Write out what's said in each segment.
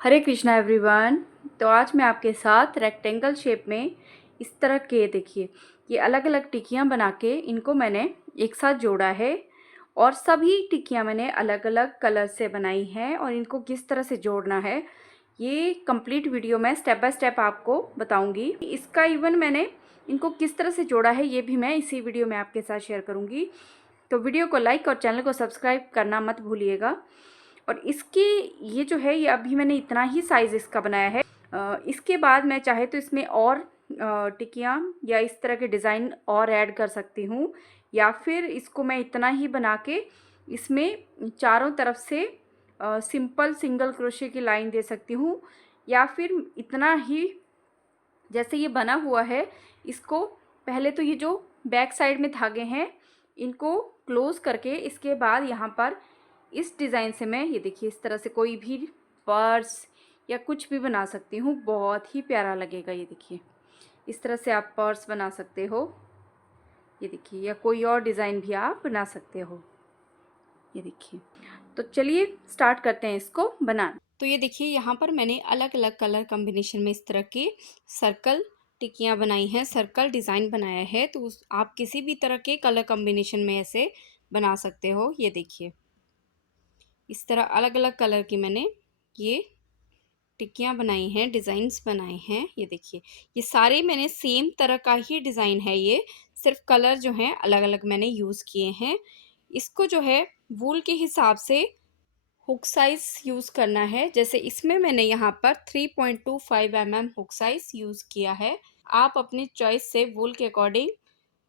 हरे Krishna everyone. तो आज मैं आपके साथ रेक्टेंगल शेप में इस तरह के देखिए ये अलग अलग टिक्कियाँ बना के इनको मैंने एक साथ जोड़ा है और सभी टिक्कियाँ मैंने अलग अलग कलर से बनाई हैं और इनको किस तरह से जोड़ना है ये कंप्लीट वीडियो मैं स्टेप बाय स्टेप आपको बताऊंगी। इसका इवन मैंने इनको किस तरह से जोड़ा है ये भी मैं इसी वीडियो में आपके साथ शेयर करूंगी। तो वीडियो को लाइक और चैनल को सब्सक्राइब करना मत भूलिएगा। और इसकी ये जो है ये अभी मैंने इतना ही साइज़ इसका बनाया है। इसके बाद मैं चाहे तो इसमें और टिक्कियाँ या इस तरह के डिज़ाइन और ऐड कर सकती हूँ, या फिर इसको मैं इतना ही बना के इसमें चारों तरफ से सिंपल सिंगल क्रोशे की लाइन दे सकती हूँ, या फिर इतना ही जैसे ये बना हुआ है इसको पहले तो ये जो बैक साइड में धागे हैं इनको क्लोज करके इसके बाद यहाँ पर इस डिज़ाइन से मैं ये देखिए इस तरह से कोई भी पर्स या कुछ भी बना सकती हूँ। बहुत ही प्यारा लगेगा। ये देखिए इस तरह से आप पर्स बना सकते हो, ये देखिए, या कोई और डिज़ाइन भी आप बना सकते हो। ये देखिए, तो चलिए स्टार्ट करते हैं इसको बनाना। तो ये देखिए यहाँ पर मैंने अलग अलग कलर कॉम्बिनेशन में इस तरह के सर्कल टिक्कियाँ बनाई हैं, सर्कल डिज़ाइन बनाया है। तो आप किसी भी तरह के कलर कॉम्बिनेशन में ऐसे बना सकते हो। ये देखिए इस तरह अलग अलग कलर की मैंने ये टिक्कियाँ बनाई हैं, डिज़ाइंस बनाए हैं। ये देखिए ये सारे मैंने सेम तरह का ही डिज़ाइन है, ये सिर्फ कलर जो हैं अलग अलग मैंने यूज़ किए हैं। इसको जो है वूल के हिसाब से हुक साइज़ यूज़ करना है। जैसे इसमें मैंने यहाँ पर 3.25 mm हुक साइज़ यूज़ किया है। आप अपनी चॉइस से वूल के अकॉर्डिंग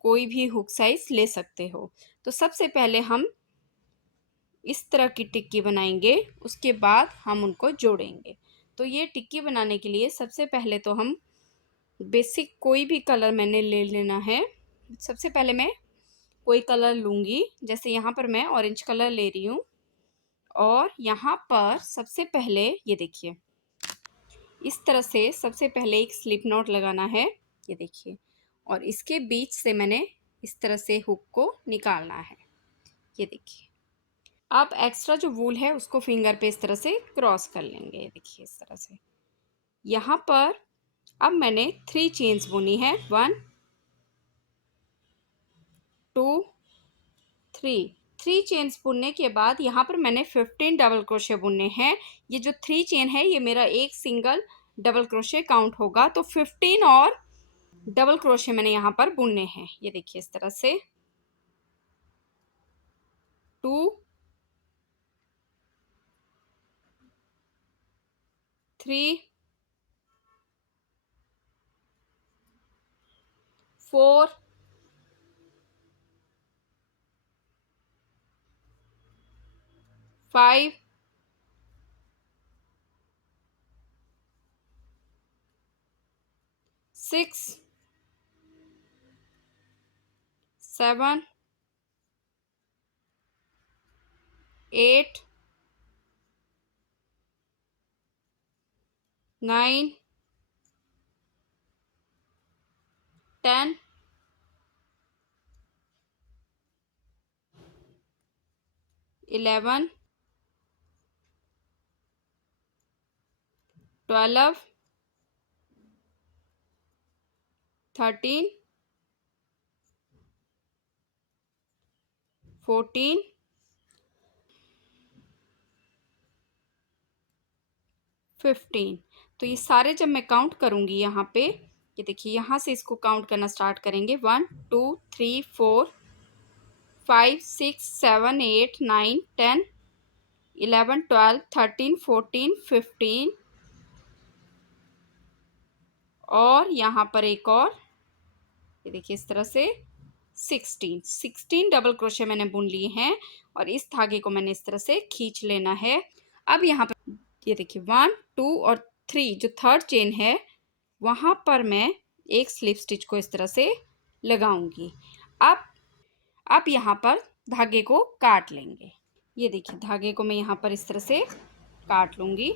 कोई भी हुक साइज़ ले सकते हो। तो सबसे पहले हम इस तरह की टिक्की बनाएंगे, उसके बाद हम उनको जोड़ेंगे। तो ये टिक्की बनाने के लिए सबसे पहले तो हम बेसिक कोई भी कलर मैंने ले लेना है। सबसे पहले मैं कोई कलर लूँगी, जैसे यहाँ पर मैं ऑरेंज कलर ले रही हूँ। और यहाँ पर सबसे पहले ये देखिए इस तरह से सबसे पहले एक स्लिप नॉट लगाना है। ये देखिए, और इसके बीच से मैंने इस तरह से हुक को निकालना है। ये देखिए आप एक्स्ट्रा जो वूल है उसको फिंगर पे इस तरह से क्रॉस कर लेंगे। ये देखिए इस तरह से। यहाँ पर अब मैंने 3 चेन्स बुनी है, 1 2 3 चेन्स बुनने के बाद यहाँ पर मैंने 15 डबल क्रोशे बुनने हैं। ये जो 3 चेन है ये मेरा एक सिंगल डबल क्रोशे काउंट होगा, तो 15 और डबल क्रोशे मैंने यहाँ पर बुनने हैं। ये देखिए इस तरह से 2 3 4 5 6 7 8 9 10 11 12 13 14 15। तो ये सारे जब मैं काउंट करूँगी यहाँ पे, ये देखिए यहाँ से इसको काउंट करना स्टार्ट करेंगे। 1 2 3 4 5 6 7 8 9 10 11 12 13 14 15 और यहाँ पर एक और, ये देखिए इस तरह से 16 डबल क्रोशे मैंने बुन लिए हैं और इस धागे को मैंने इस तरह से खींच लेना है। अब यहाँ पर ये देखिए 1 2 और 3 जो थर्ड चेन है वहाँ पर मैं एक स्लिप स्टिच को इस तरह से लगाऊंगी। अब यहाँ पर धागे को काट लेंगे। ये देखिए धागे को मैं यहाँ पर इस तरह से काट लूँगी।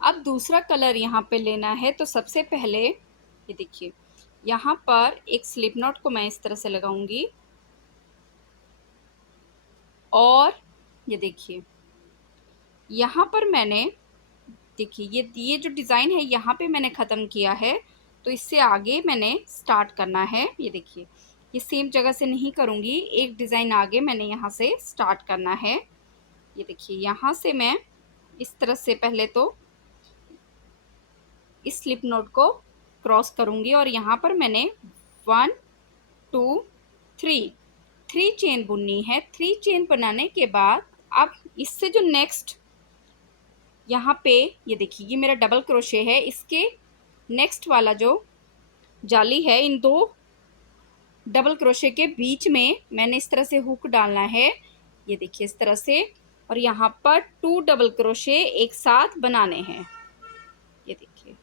अब दूसरा कलर यहाँ पे लेना है, तो सबसे पहले ये देखिए यहाँ पर एक स्लिप नॉट को मैं इस तरह से लगाऊंगी और ये देखिए यहाँ पर मैंने देखिए ये जो डिज़ाइन है यहाँ पे मैंने ख़त्म किया है, तो इससे आगे मैंने स्टार्ट करना है। ये देखिए, ये सेम जगह से नहीं करूँगी, एक डिज़ाइन आगे मैंने यहाँ से स्टार्ट करना है। ये देखिए, यहाँ से मैं इस तरह से पहले तो इस स्लिप नोट को क्रॉस करूँगी और यहाँ पर मैंने 1 2 3 3 चेन बुननी है। 3 चेन बनाने के बाद अब इससे जो नेक्स्ट यहाँ पे, ये देखिए, ये मेरा डबल क्रोशे है, इसके नेक्स्ट वाला जो जाली है, इन दो डबल क्रोशे के बीच में मैंने इस तरह से हुक डालना है। ये देखिए इस तरह से, और यहाँ पर 2 डबल क्रोशे एक साथ बनाने हैं। ये देखिए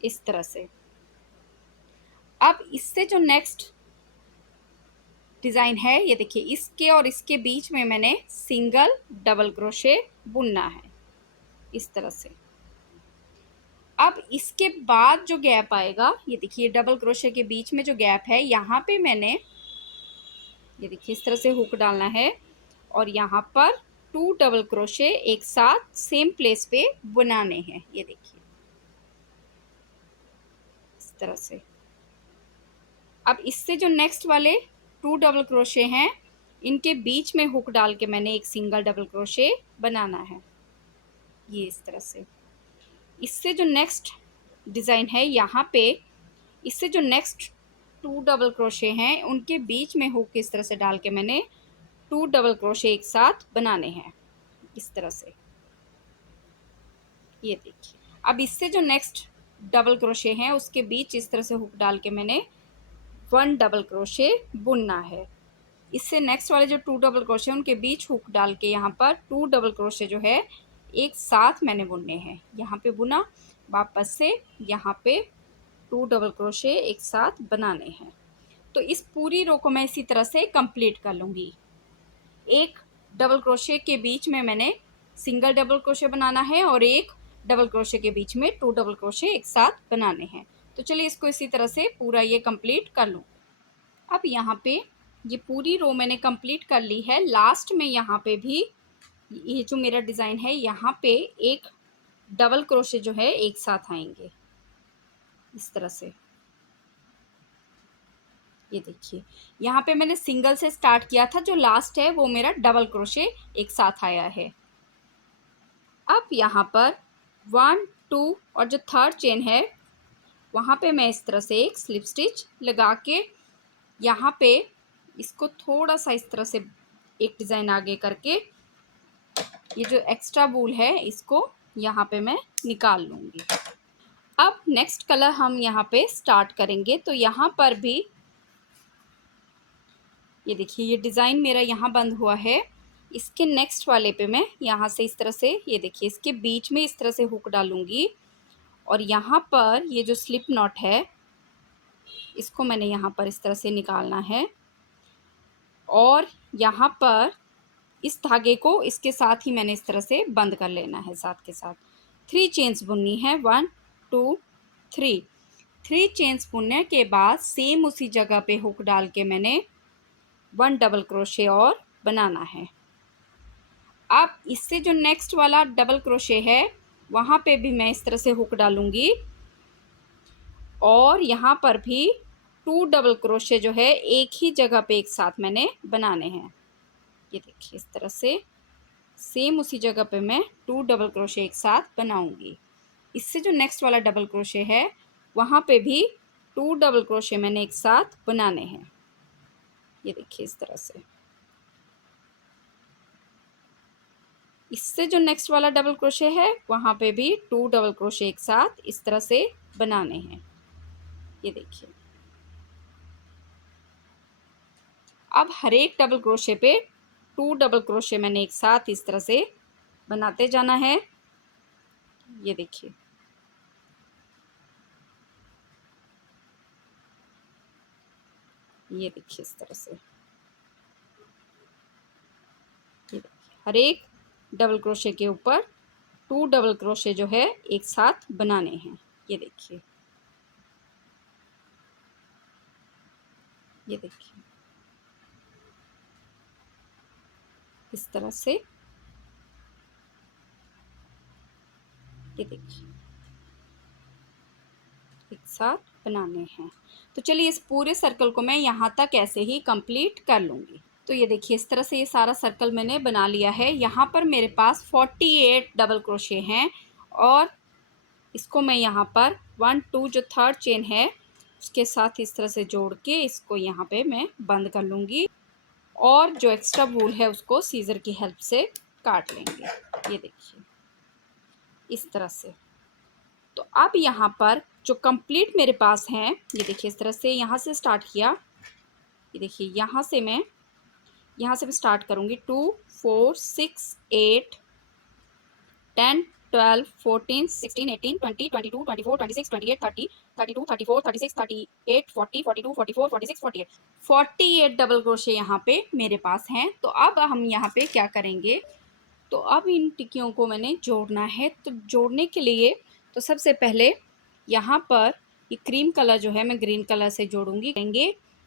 इस तरह से। अब इससे जो नेक्स्ट डिज़ाइन है, ये देखिए, इसके और इसके बीच में मैंने सिंगल डबल क्रोशे बुनना है इस तरह से। अब इसके बाद जो गैप आएगा, ये देखिए डबल क्रोशे के बीच में जो गैप है, यहाँ पे मैंने, ये देखिए, इस तरह से हुक डालना है और यहाँ पर 2 डबल क्रोशे एक साथ सेम प्लेस पे बनाने हैं। ये देखिए इस तरह से। अब इससे जो नेक्स्ट वाले 2 डबल क्रोशे हैं, इनके बीच में हुक डाल के मैंने एक सिंगल डबल क्रोशे बनाना है। ये इस तरह से। इससे जो नेक्स्ट डिज़ाइन है, यहाँ पे इससे जो नेक्स्ट 2 डबल क्रोशे हैं, उनके बीच में हुक इस तरह से डाल के मैंने 2 डबल क्रोशे एक साथ बनाने हैं इस तरह से। ये देखिए, अब इससे जो नेक्स्ट डबल क्रोशे हैं, उसके बीच इस तरह से हुक डाल के मैंने 1 डबल क्रोशे बुनना है। इससे नेक्स्ट वाले जो 2 डबल क्रोशे हैं, उनके बीच हुक डाल के यहाँ पर 2 डबल क्रोशे जो है एक साथ मैंने बुनने हैं। यहाँ पे बुना, वापस से यहाँ पे 2 डबल क्रोशे एक साथ बनाने हैं। तो इस पूरी रो को मैं इसी तरह से कंप्लीट कर लूँगी। एक डबल क्रोशे के बीच में मैंने सिंगल डबल क्रोशे बनाना है और एक डबल क्रोशे के बीच में 2 डबल क्रोशे एक साथ बनाने हैं। तो चलिए इसको इसी तरह से पूरा ये कंप्लीट कर लूँ। अब यहाँ पे ये पूरी रो मैंने कंप्लीट कर ली है। लास्ट में यहाँ पे भी ये जो मेरा डिज़ाइन है, यहाँ पे एक डबल क्रोशे जो है एक साथ आएंगे इस तरह से। ये देखिए, यहाँ पे मैंने सिंगल से स्टार्ट किया था, जो लास्ट है वो मेरा डबल क्रोशे एक साथ आया है। अब यहाँ पर 1 2 और जो थर्ड चेन है, वहाँ पे मैं इस तरह से एक स्लिप स्टिच लगा के यहाँ पे इसको थोड़ा सा इस तरह से एक डिज़ाइन आगे करके, ये जो एक्स्ट्रा वूल है इसको यहाँ पे मैं निकाल लूँगी। अब नेक्स्ट कलर हम यहाँ पे स्टार्ट करेंगे। तो यहाँ पर भी ये देखिए, ये डिज़ाइन मेरा यहाँ बंद हुआ है। इसके नेक्स्ट वाले पे मैं यहाँ से इस तरह से, ये देखिए, इसके बीच में इस तरह से हुक डालूँगी और यहाँ पर ये जो स्लिप नॉट है, इसको मैंने यहाँ पर इस तरह से निकालना है और यहाँ पर इस धागे को इसके साथ ही मैंने इस तरह से बंद कर लेना है साथ के साथ। 3 चेन्स बुननी है, 1 2 3। 3 चेन्स बुनने के बाद सेम उसी जगह पे हुक डाल के मैंने 1 डबल क्रोशे और बनाना है। अब इससे जो नेक्स्ट वाला डबल क्रोशे है, वहाँ पे भी मैं इस तरह से हुक डालूँगी और यहाँ पर भी 2 डबल क्रोशे जो है एक ही जगह पे एक साथ मैंने बनाने हैं। ये देखिए इस तरह से सेम उसी जगह पे मैं 2 डबल क्रोशे एक साथ बनाऊँगी। इससे जो नेक्स्ट वाला डबल क्रोशे है, वहाँ पे भी 2 डबल क्रोशे मैंने एक साथ बनाने हैं। ये देखिए इस तरह से। इससे जो नेक्स्ट वाला डबल क्रोशे है, वहाँ पे भी 2 डबल क्रोशे एक साथ इस तरह से बनाने हैं। ये देखिए, अब हर एक डबल क्रोशे पे 2 डबल क्रोशे मैंने एक साथ इस तरह से बनाते जाना है। ये देखिए, ये देखिए इस तरह से। ये देखिए, हर एक डबल क्रोशे के ऊपर 2 डबल क्रोशे जो है एक साथ बनाने हैं। ये देखिए, ये देखिए इस तरह से। ये देखिए एक साथ बनाने हैं। तो चलिए इस पूरे सर्कल को मैं यहाँ तक ऐसे ही कंप्लीट कर लूँगी। तो ये देखिए इस तरह से ये सारा सर्कल मैंने बना लिया है। यहाँ पर मेरे पास 48 डबल क्रोशे हैं और इसको मैं यहाँ पर 1 2 जो थर्ड चेन है उसके साथ इस तरह से जोड़ के इसको यहाँ पे मैं बंद कर लूँगी और जो एक्स्ट्रा वूल है उसको सीजर की हेल्प से काट लेंगे। ये देखिए इस तरह से। तो अब यहाँ पर जो कंप्लीट मेरे पास हैं, ये देखिए इस तरह से यहाँ से स्टार्ट किया। ये देखिए यहाँ से मैं स्टार्ट करूँगी 2 4 6 8 10 12 14 16 18 20 22 24 26 28 30 32 34 36 38 40 42 44 46 48 48 डबल क्रोशे यहाँ पे मेरे पास हैं। तो अब हम यहाँ पे क्या करेंगे, तो अब इन टिक्कियों को मैंने जोड़ना है। तो जोड़ने के लिए तो सबसे पहले यहाँ पर ये क्रीम कलर जो है मैं ग्रीन कलर से जोड़ूंगी।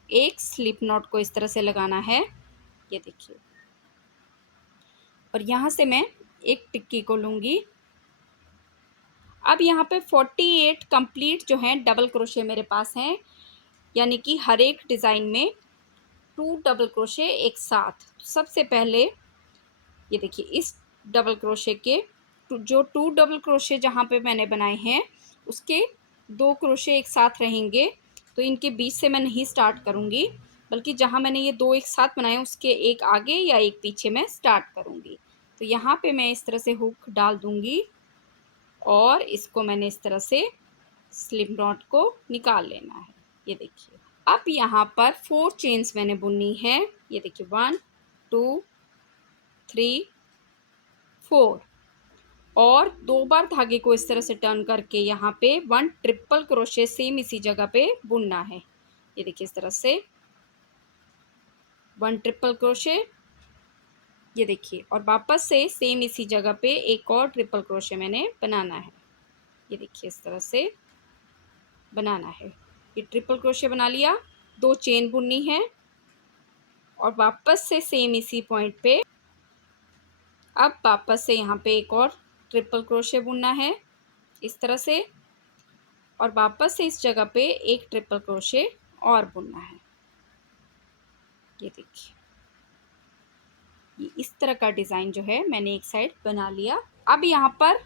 एक स्लिप नॉट को इस तरह से लगाना है, ये देखिए, और यहाँ से मैं एक टिक्की को लूँगी। अब यहाँ पे 48 कंप्लीट जो हैं डबल क्रोशे मेरे पास हैं, यानी कि हर एक डिज़ाइन में 2 डबल क्रोशे एक साथ। सबसे पहले ये देखिए इस डबल क्रोशे के जो 2 डबल क्रोशे जहाँ पे मैंने बनाए हैं उसके 2 क्रोशे एक साथ रहेंगे। तो इनके बीच से मैं नहीं स्टार्ट करूँगी, बल्कि जहाँ मैंने ये 2 एक साथ बनाए उसके एक आगे या एक पीछे मैं स्टार्ट करूँगी। तो यहाँ पे मैं इस तरह से हुक डाल दूँगी और इसको मैंने इस तरह से स्लिप नॉट को निकाल लेना है। ये देखिए अब यहाँ पर 4 चेन्स मैंने बुननी है। ये देखिए 1 2 3 4 और 2 बार धागे को इस तरह से टर्न करके यहाँ पे 1 ट्रिपल क्रोशे सेम इसी जगह पे बुनना है। ये देखिए इस तरह से 1 ट्रिपल क्रोशे, ये देखिए, और वापस से सेम इसी जगह पे एक और ट्रिपल क्रोशे मैंने बनाना है। ये देखिए इस तरह से बनाना है। ये ट्रिपल क्रोशे बना लिया, 2 चेन बुननी है और वापस से सेम इसी पॉइंट पे अब वापस से यहाँ पे एक और ट्रिपल क्रोशे बुनना है इस तरह से, और वापस से इस जगह पे एक ट्रिपल क्रोशे और बुनना है। ये देखिए ये इस तरह का डिज़ाइन जो है मैंने एक साइड बना लिया। अब यहाँ पर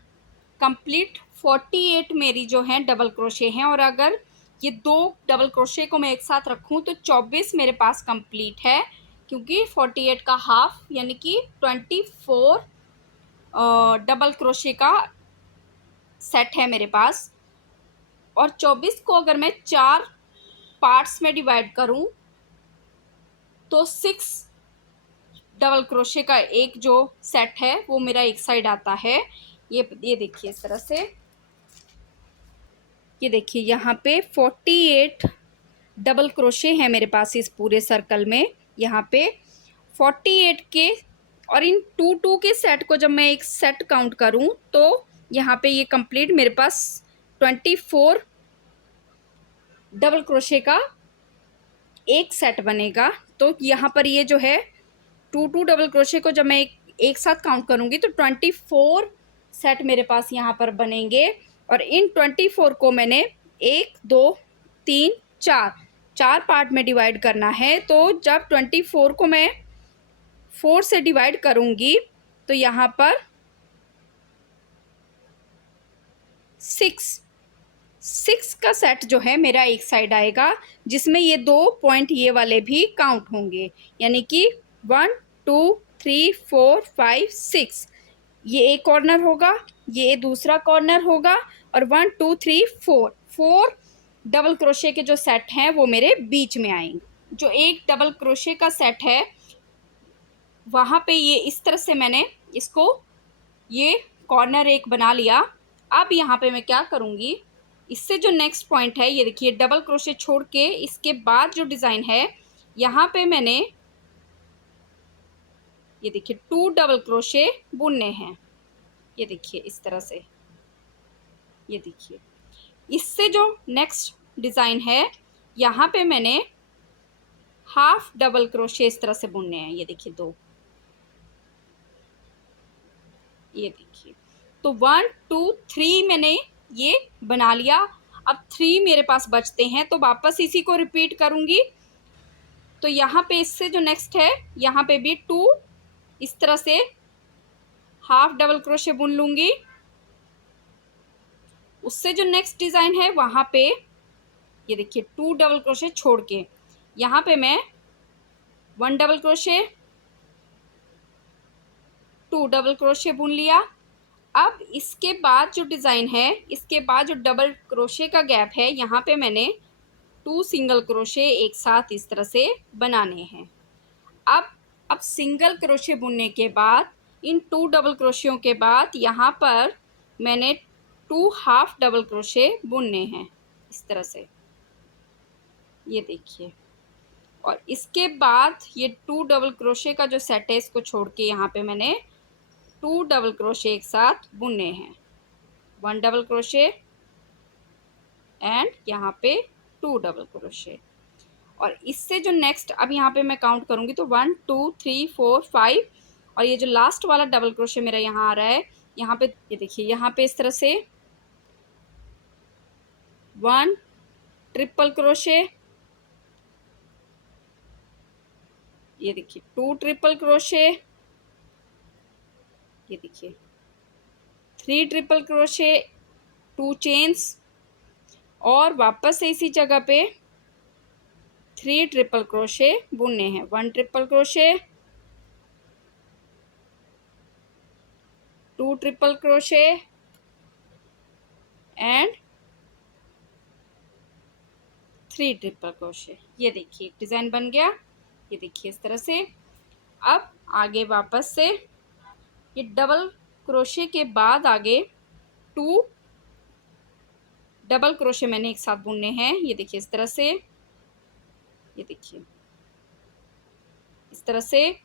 कंप्लीट 48 मेरी जो है डबल क्रोशे हैं, और अगर ये 2 डबल क्रोशे को मैं एक साथ रखूँ तो 24 मेरे पास कंप्लीट है, क्योंकि 48 का हाफ यानी कि 24 डबल क्रोशे का सेट है मेरे पास। और 24 को अगर मैं 4 पार्ट्स में डिवाइड करूं तो 6 डबल क्रोशे का एक जो सेट है वो मेरा एक साइड आता है। ये देखिए इस तरह से, ये देखिए यहाँ पे 48 डबल क्रोशे हैं मेरे पास इस पूरे सर्कल में। यहाँ पे 48 के, और इन 2 के सेट को जब मैं एक सेट काउंट करूं तो यहाँ पे ये कंप्लीट मेरे पास 24 डबल क्रोशे का एक सेट बनेगा। तो यहाँ पर ये जो है 2 डबल क्रोशे को जब मैं एक साथ काउंट करूँगी तो 24 सेट मेरे पास यहाँ पर बनेंगे। और इन 24 को मैंने 1 2 3 4 पार्ट में डिवाइड करना है। तो जब 24 को मैं 4 से डिवाइड करूँगी तो यहाँ पर 6 का सेट जो है मेरा एक साइड आएगा, जिसमें ये 2 पॉइंट ये वाले भी काउंट होंगे, यानी कि 1 2 3 4 5 6 ये एक कॉर्नर होगा, ये दूसरा कॉर्नर होगा, और 1 2 3 4 डबल क्रोशे के जो सेट हैं वो मेरे बीच में आएंगे। जो एक डबल क्रोशे का सेट है वहाँ पे ये इस तरह से मैंने इसको ये कॉर्नर एक बना लिया। अब यहाँ पे मैं क्या करूँगी, इससे जो नेक्स्ट पॉइंट है ये देखिए डबल क्रोशे छोड़ के इसके बाद जो डिज़ाइन है यहाँ पे मैंने ये देखिए 2 डबल क्रोशे बुनने हैं। ये देखिए इस तरह से, ये देखिए इससे जो नेक्स्ट डिज़ाइन है यहाँ पे मैंने हाफ डबल क्रोशे इस तरह से बुनने हैं। ये देखिए 2, ये देखिए तो 1 2 3 मैंने ये बना लिया। अब 3 मेरे पास बचते हैं, तो वापस इसी को रिपीट करूँगी। तो यहाँ पे इससे जो नेक्स्ट है, यहाँ पे भी 2 इस तरह से हाफ डबल क्रोशे बुन लूँगी। उससे जो नेक्स्ट डिज़ाइन है वहाँ पे ये देखिए 2 डबल क्रोशे छोड़ के यहाँ पे मैं 1 डबल क्रोशे, 2 डबल क्रोशे बुन लिया। अब इसके बाद जो डिज़ाइन है, इसके बाद जो डबल क्रोशे का गैप है, यहाँ पे मैंने 2 सिंगल क्रोशे एक साथ इस तरह से बनाने हैं। अब सिंगल क्रोशे बुनने के बाद इन 2 डबल क्रोशियों के बाद यहाँ पर मैंने 2 हाफ डबल क्रोशे बुनने हैं इस तरह से, ये देखिए। और इसके बाद ये 2 डबल क्रोशे का जो सेट है, इसको छोड़ के यहाँ पे मैंने 2 डबल क्रोशे एक साथ बुनने हैं। 1 डबल क्रोशे एंड यहाँ पे 2 डबल क्रोशे। और इससे जो नेक्स्ट, अब यहाँ पे मैं काउंट करूँगी तो 1 2 3 4 5, और ये जो लास्ट वाला डबल क्रोशे मेरा यहाँ आ रहा है, यहाँ पे ये देखिए, यहाँ पे इस तरह से 1 ट्रिपल क्रोशे, ये देखिए 2 ट्रिपल क्रोशे, ये देखिए 3 ट्रिपल क्रोशे, 2 चेन्स, और वापस से इसी जगह पे 3 ट्रिपल क्रोशे बुनने हैं। 1 triple crochet, 2 triple crochet and 3 triple crochet. ये देखिए डिज़ाइन बन गया, ये देखिए इस तरह से। अब आगे वापस से ये डबल क्रोशे के बाद आगे 2 डबल क्रोशे मैंने एक साथ बुनने हैं, ये देखिए इस तरह से, ये देखिए इस तरह से।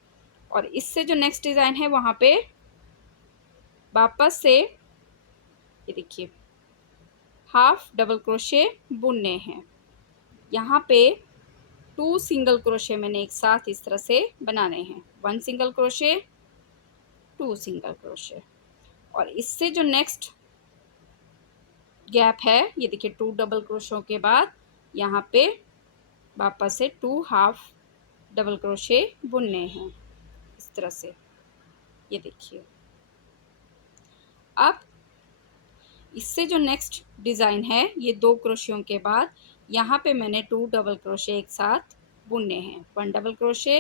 और इससे जो नेक्स्ट डिज़ाइन है वहाँ पे वापस से ये देखिए हाफ डबल क्रोशे बुनने हैं। यहाँ पे 2 सिंगल क्रोशे मैंने एक साथ इस तरह से बनाने हैं। 1 सिंगल क्रोशे, 2 सिंगल क्रोशे। और इससे जो नेक्स्ट गैप है, ये देखिए 2 डबल क्रोशों के बाद यहाँ पे वापस से 2 हाफ डबल क्रोशे बुनने हैं इस तरह से, ये देखिए। अब इससे जो नेक्स्ट डिज़ाइन है, ये 2 क्रोशियों के बाद यहाँ पे मैंने 2 डबल क्रोशे एक साथ बुनने हैं। 1 double crochet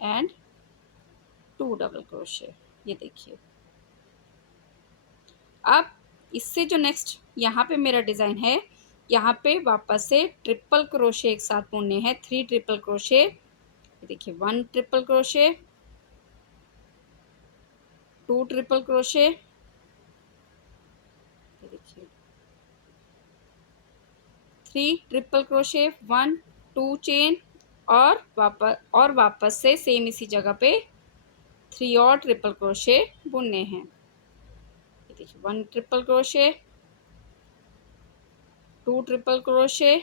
and 2 double crochet, ये देखिए। अब इससे जो नेक्स्ट यहाँ पे मेरा डिज़ाइन है, यहाँ पे वापस से ट्रिपल क्रोशे एक साथ बुनने हैं। 3 ट्रिपल क्रोशे, ये देखिए 1 ट्रिपल क्रोशे, 2 ट्रिपल क्रोशे, ये देखिए 3 ट्रिपल क्रोशे, 1 2 चेन, और वापस से सेम इसी जगह पे 3 और ट्रिपल क्रोशे बुनने हैं। ये देखिए 1 triple crochet, 2 triple crochet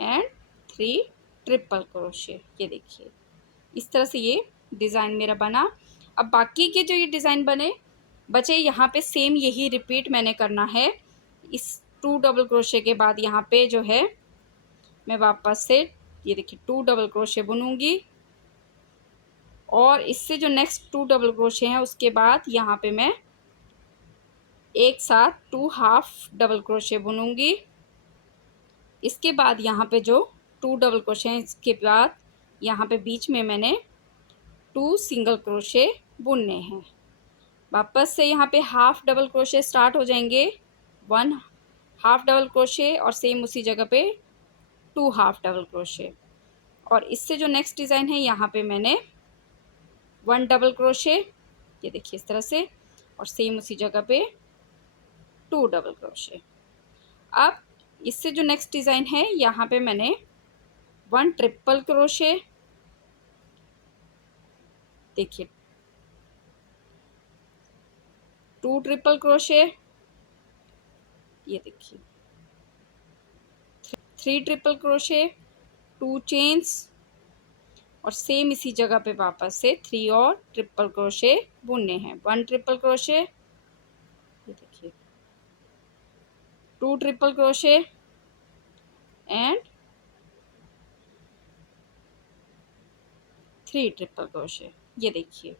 and 3 triple crochet, ये देखिए इस तरह से ये डिज़ाइन मेरा बना। अब बाकी के जो ये डिज़ाइन बचे, यहाँ पे सेम यही रिपीट मैंने करना है। इस 2 डबल क्रोशे के बाद यहाँ पे जो है मैं वापस से ये देखिए 2 डबल क्रोशे बुनूंगी, और इससे जो नेक्स्ट 2 डबल क्रोशे हैं उसके बाद यहाँ पे मैं एक साथ 2 हाफ डबल क्रोशे बुनूंगी। इसके बाद यहाँ पे जो 2 डबल क्रोशे हैं, इसके बाद यहाँ पे बीच में मैंने 2 सिंगल क्रोशे बुनने हैं। वापस से यहाँ पे हाफ डबल क्रोशे स्टार्ट हो जाएंगे। 1 हाफ डबल क्रोशे और सेम उसी जगह पे 2 हाफ डबल क्रोशे। और इससे जो नेक्स्ट डिज़ाइन है, यहाँ पे मैंने 1 डबल क्रोशे, ये देखिए इस तरह से, और सेम उसी जगह पे 2 डबल क्रोशे। अब इससे जो नेक्स्ट डिज़ाइन है, यहाँ पे मैंने 1 ट्रिपल क्रोशे, देखिए 2 ट्रिपल क्रोशे, ये देखिए 3 ट्रिपल क्रोशे, 2 चेन्स, और सेम इसी जगह पे वापस से 3 और ट्रिपल क्रोशे बुनने हैं। 1 ट्रिपल क्रोशे, ये देखिए, 2 triple crochet and 3 triple crochet. ये देखिए,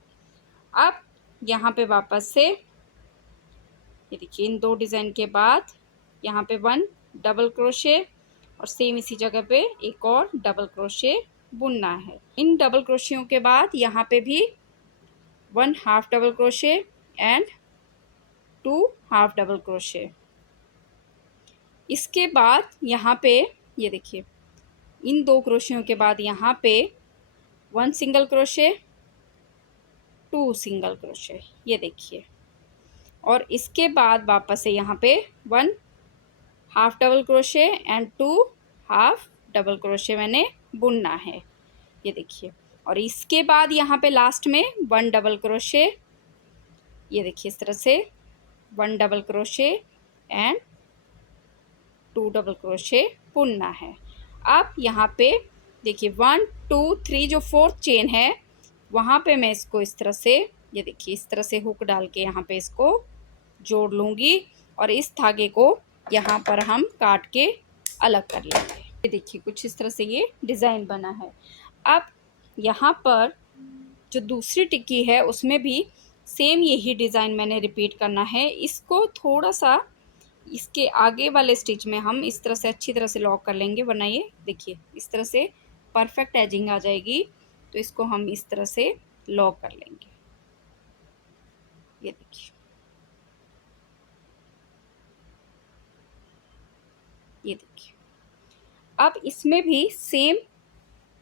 अब यहाँ पे वापस से ये देखिए, इन 2 डिज़ाइन के बाद यहाँ पे 1 डबल क्रोशे और सेम इसी जगह पे एक और डबल क्रोशे बुनना है। इन डबल क्रोशियों के बाद यहाँ पे भी 1 half double crochet and 2 half double crochet. इसके बाद यहाँ पे ये देखिए, इन 2 क्रोशियों के बाद यहाँ पे 1 सिंगल क्रोशे, 2 सिंगल क्रोशे, ये देखिए। और इसके बाद वापस से यहाँ पे 1 half double crochet and 2 half double crochet मैंने बुनना है, ये देखिए। और इसके बाद यहाँ पे लास्ट में 1 डबल क्रोशे, ये देखिए, इस तरह से 1 double crochet and 2 double crochet बुनना है। अब यहाँ पे देखिए 1 2 3 जो 4th चेन है वहाँ पे मैं इसको इस तरह से, ये देखिए, इस तरह से हुक डाल के यहाँ पे इसको जोड़ लूँगी और इस धागे को यहाँ पर हम काट के अलग कर लेंगे। ये देखिए, कुछ इस तरह से ये डिज़ाइन बना है। अब यहाँ पर जो दूसरी टिक्की है उसमें भी सेम यही डिज़ाइन मैंने रिपीट करना है। इसको थोड़ा सा इसके आगे वाले स्टिच में हम इस तरह से अच्छी तरह से लॉक कर लेंगे, वरना ये देखिए इस तरह से परफेक्ट एजिंग आ जाएगी। तो इसको हम इस तरह से लॉक कर लेंगे, ये देखिए, ये देखिए। अब इसमें भी सेम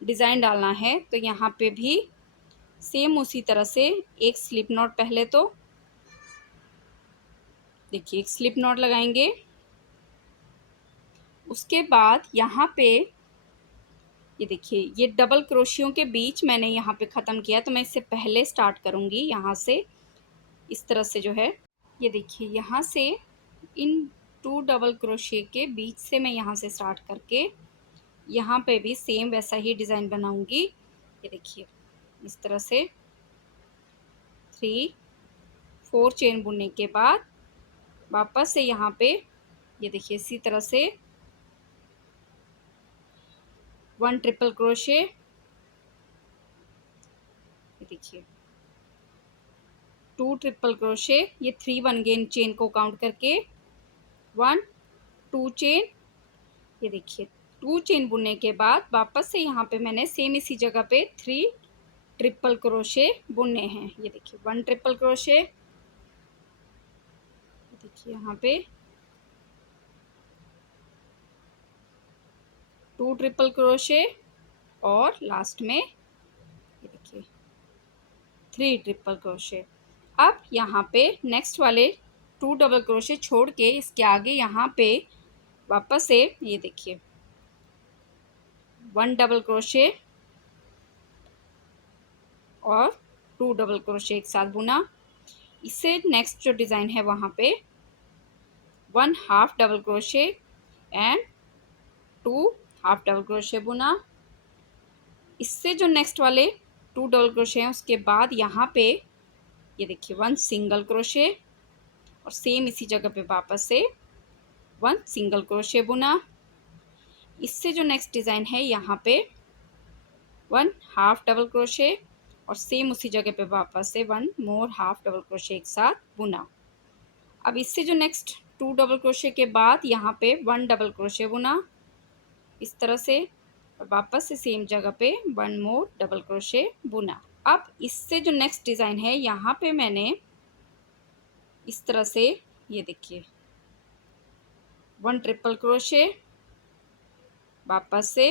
डिज़ाइन डालना है, तो यहाँ पे भी सेम उसी तरह से एक स्लिप नॉट, पहले तो देखिए एक स्लिप नॉट लगाएंगे। उसके बाद यहाँ पे ये देखिए, ये डबल क्रोशियों के बीच मैंने यहाँ पे ख़त्म किया, तो मैं इससे पहले स्टार्ट करूँगी यहाँ से, इस तरह से जो है, ये देखिए, यहाँ से इन 2 डबल क्रोशिया के बीच से मैं यहाँ से स्टार्ट करके यहाँ पे भी सेम वैसा ही डिज़ाइन बनाऊँगी। ये देखिए, इस तरह से 3 4 चेन बुनने के बाद वापस से यहाँ पे ये देखिए इसी तरह से 1 ट्रिपल क्रोशे, ये देखिए 2 ट्रिपल क्रोशे, ये 3 1 गेन चेन को काउंट करके 1 2 चेन, ये देखिए 2 चेन बुनने के बाद वापस से यहाँ पे मैंने सेम इसी जगह पे 3 ट्रिपल क्रोशे बुनने हैं। ये देखिए 1 ट्रिपल क्रोशे, देखिए यहाँ पे 2 ट्रिपल क्रोशे और लास्ट में ये देखिए 3 ट्रिपल क्रोशे। अब यहाँ पे नेक्स्ट वाले 2 डबल क्रोशे छोड़ के इसके आगे यहाँ पे वापस से ये देखिए 1 डबल क्रोशे और 2 डबल क्रोशे एक साथ बुना। इससे नेक्स्ट जो डिज़ाइन है वहाँ पे 1 half double crochet and 2 half double crochet बुना। इससे जो नेक्स्ट वाले 2 डबल क्रोशे हैं उसके बाद यहाँ पे ये देखिए 1 सिंगल क्रोशे और सेम इसी जगह पे वापस से 1 सिंगल क्रोशे बुना। इससे जो नेक्स्ट डिज़ाइन है यहाँ पे 1 हाफ डबल क्रोशे और सेम उसी जगह पे वापस से 1 मोर हाफ डबल क्रोशे एक साथ बुना। अब इससे जो नेक्स्ट 2 डबल क्रोशे के बाद यहाँ पे 1 डबल क्रोशे बुना इस तरह से और वापस से सेम जगह पे 1 मोर डबल क्रोशे बुना। अब इससे जो नेक्स्ट डिज़ाइन है यहाँ पे मैंने इस तरह से ये देखिए 1 ट्रिपल क्रोशे, वापस से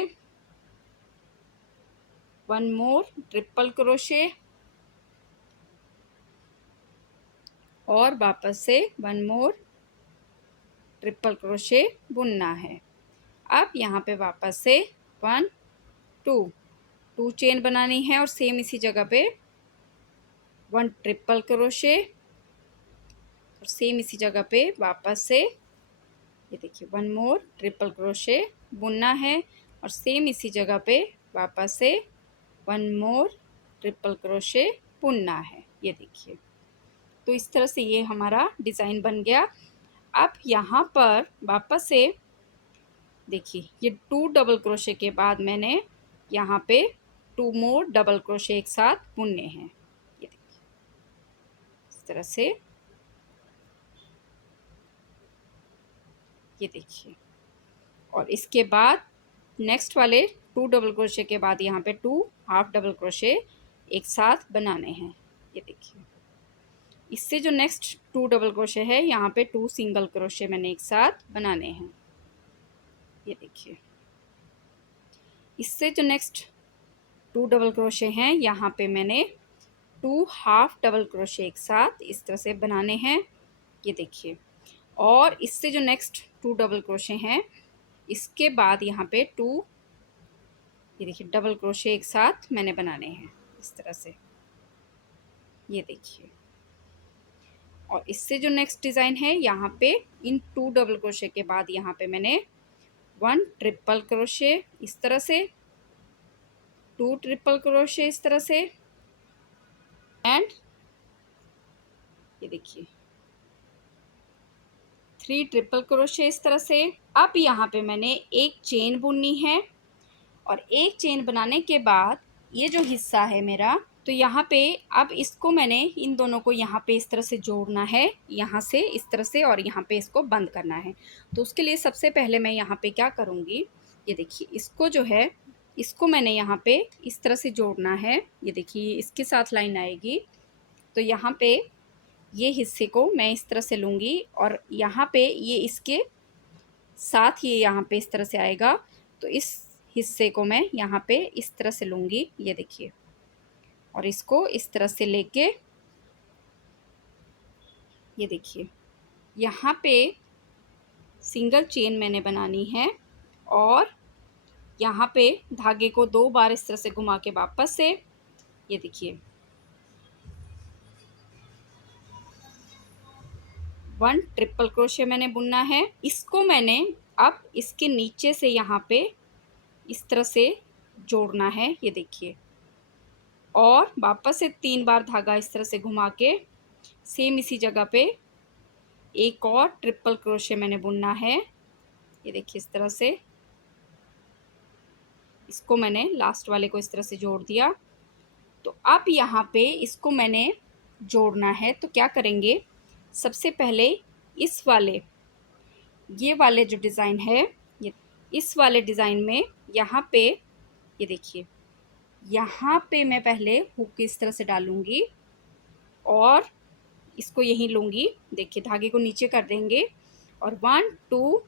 1 मोर ट्रिपल क्रोशे और वापस से 1 मोर ट्रिपल क्रोशे बुनना है। अब यहाँ पे वापस से 1 2 चेन बनानी है और सेम इसी जगह पे 1 ट्रिपल क्रोशे और सेम इसी जगह पे वापस से ये देखिए 1 मोर ट्रिपल क्रोशे बुनना है और सेम इसी जगह पे वापस से वन मोर ट्रिपल क्रोशे बुनना है। ये देखिए, तो इस तरह से ये हमारा डिज़ाइन बन गया। अब यहाँ पर वापस से देखिए, ये 2 डबल क्रोशे के बाद मैंने यहाँ पे 2 मोर डबल क्रोशे एक साथ बुनने हैं। ये देखिए, इस तरह से ये देखिए, और इसके बाद नेक्स्ट वाले 2 डबल क्रोशे के बाद यहाँ पे 2 हाफ डबल क्रोशे एक साथ बनाने हैं। ये देखिए, इससे जो नेक्स्ट 2 डबल क्रोशे है यहाँ पे 2 सिंगल क्रोशे मैंने एक साथ बनाने हैं। ये देखिए, इससे जो नेक्स्ट 2 डबल क्रोशे हैं यहाँ पे मैंने 2 हाफ डबल क्रोशे एक साथ इस तरह से बनाने हैं। ये देखिए, और इससे जो नेक्स्ट 2 डबल क्रोशे हैं इसके बाद यहाँ पे 2 ये देखिए डबल क्रोशे एक साथ मैंने बनाने हैं इस तरह से। ये देखिए, और इससे जो नेक्स्ट डिज़ाइन है यहाँ पे इन 2 डबल क्रोशे के बाद यहाँ पे मैंने 1 ट्रिपल क्रोशे इस तरह से, 2 ट्रिपल क्रोशे इस तरह से, एंड ये देखिए 3 ट्रिपल क्रोशे इस तरह से। अब यहाँ पे मैंने एक चेन बुननी है, और एक चेन बनाने के बाद ये जो हिस्सा है मेरा, तो यहाँ पे अब इसको मैंने इन दोनों को यहाँ पे इस तरह से जोड़ना है, यहाँ से इस तरह से, और यहाँ पे इसको बंद करना है। तो उसके लिए सबसे पहले मैं यहाँ पे क्या करूँगी, ये देखिए इसको जो है इसको मैंने यहाँ पे इस तरह से जोड़ना है। ये देखिए इसके साथ लाइन आएगी, तो यहाँ पे ये हिस्से को मैं इस तरह से लूँगी, और यहाँ पे ये इसके साथ ये यहाँ पे इस तरह से आएगा, तो इस हिस्से को मैं यहाँ पे इस तरह से लूँगी। ये देखिए, और इसको इस तरह से लेके ये देखिए यहाँ पे सिंगल चेन मैंने बनानी है, और यहाँ पे धागे को 2 बार इस तरह से घुमा के वापस से ये देखिए 1 ट्रिपल क्रोशे मैंने बुनना है। इसको मैंने अब इसके नीचे से यहाँ पे इस तरह से जोड़ना है। ये देखिए, और वापस से 3 बार धागा इस तरह से घुमा के सेम इसी जगह पे एक और ट्रिपल क्रोशे मैंने बुनना है। ये देखिए इस तरह से, इसको मैंने लास्ट वाले को इस तरह से जोड़ दिया। तो अब यहाँ पे इसको मैंने जोड़ना है, तो क्या करेंगे, सबसे पहले इस वाले ये वाले जो डिज़ाइन है, ये इस वाले डिज़ाइन में यहाँ पे ये देखिए यहाँ पे मैं पहले हुक इस तरह से डालूँगी और इसको यहीं लूँगी। देखिए धागे को नीचे कर देंगे, और 1 2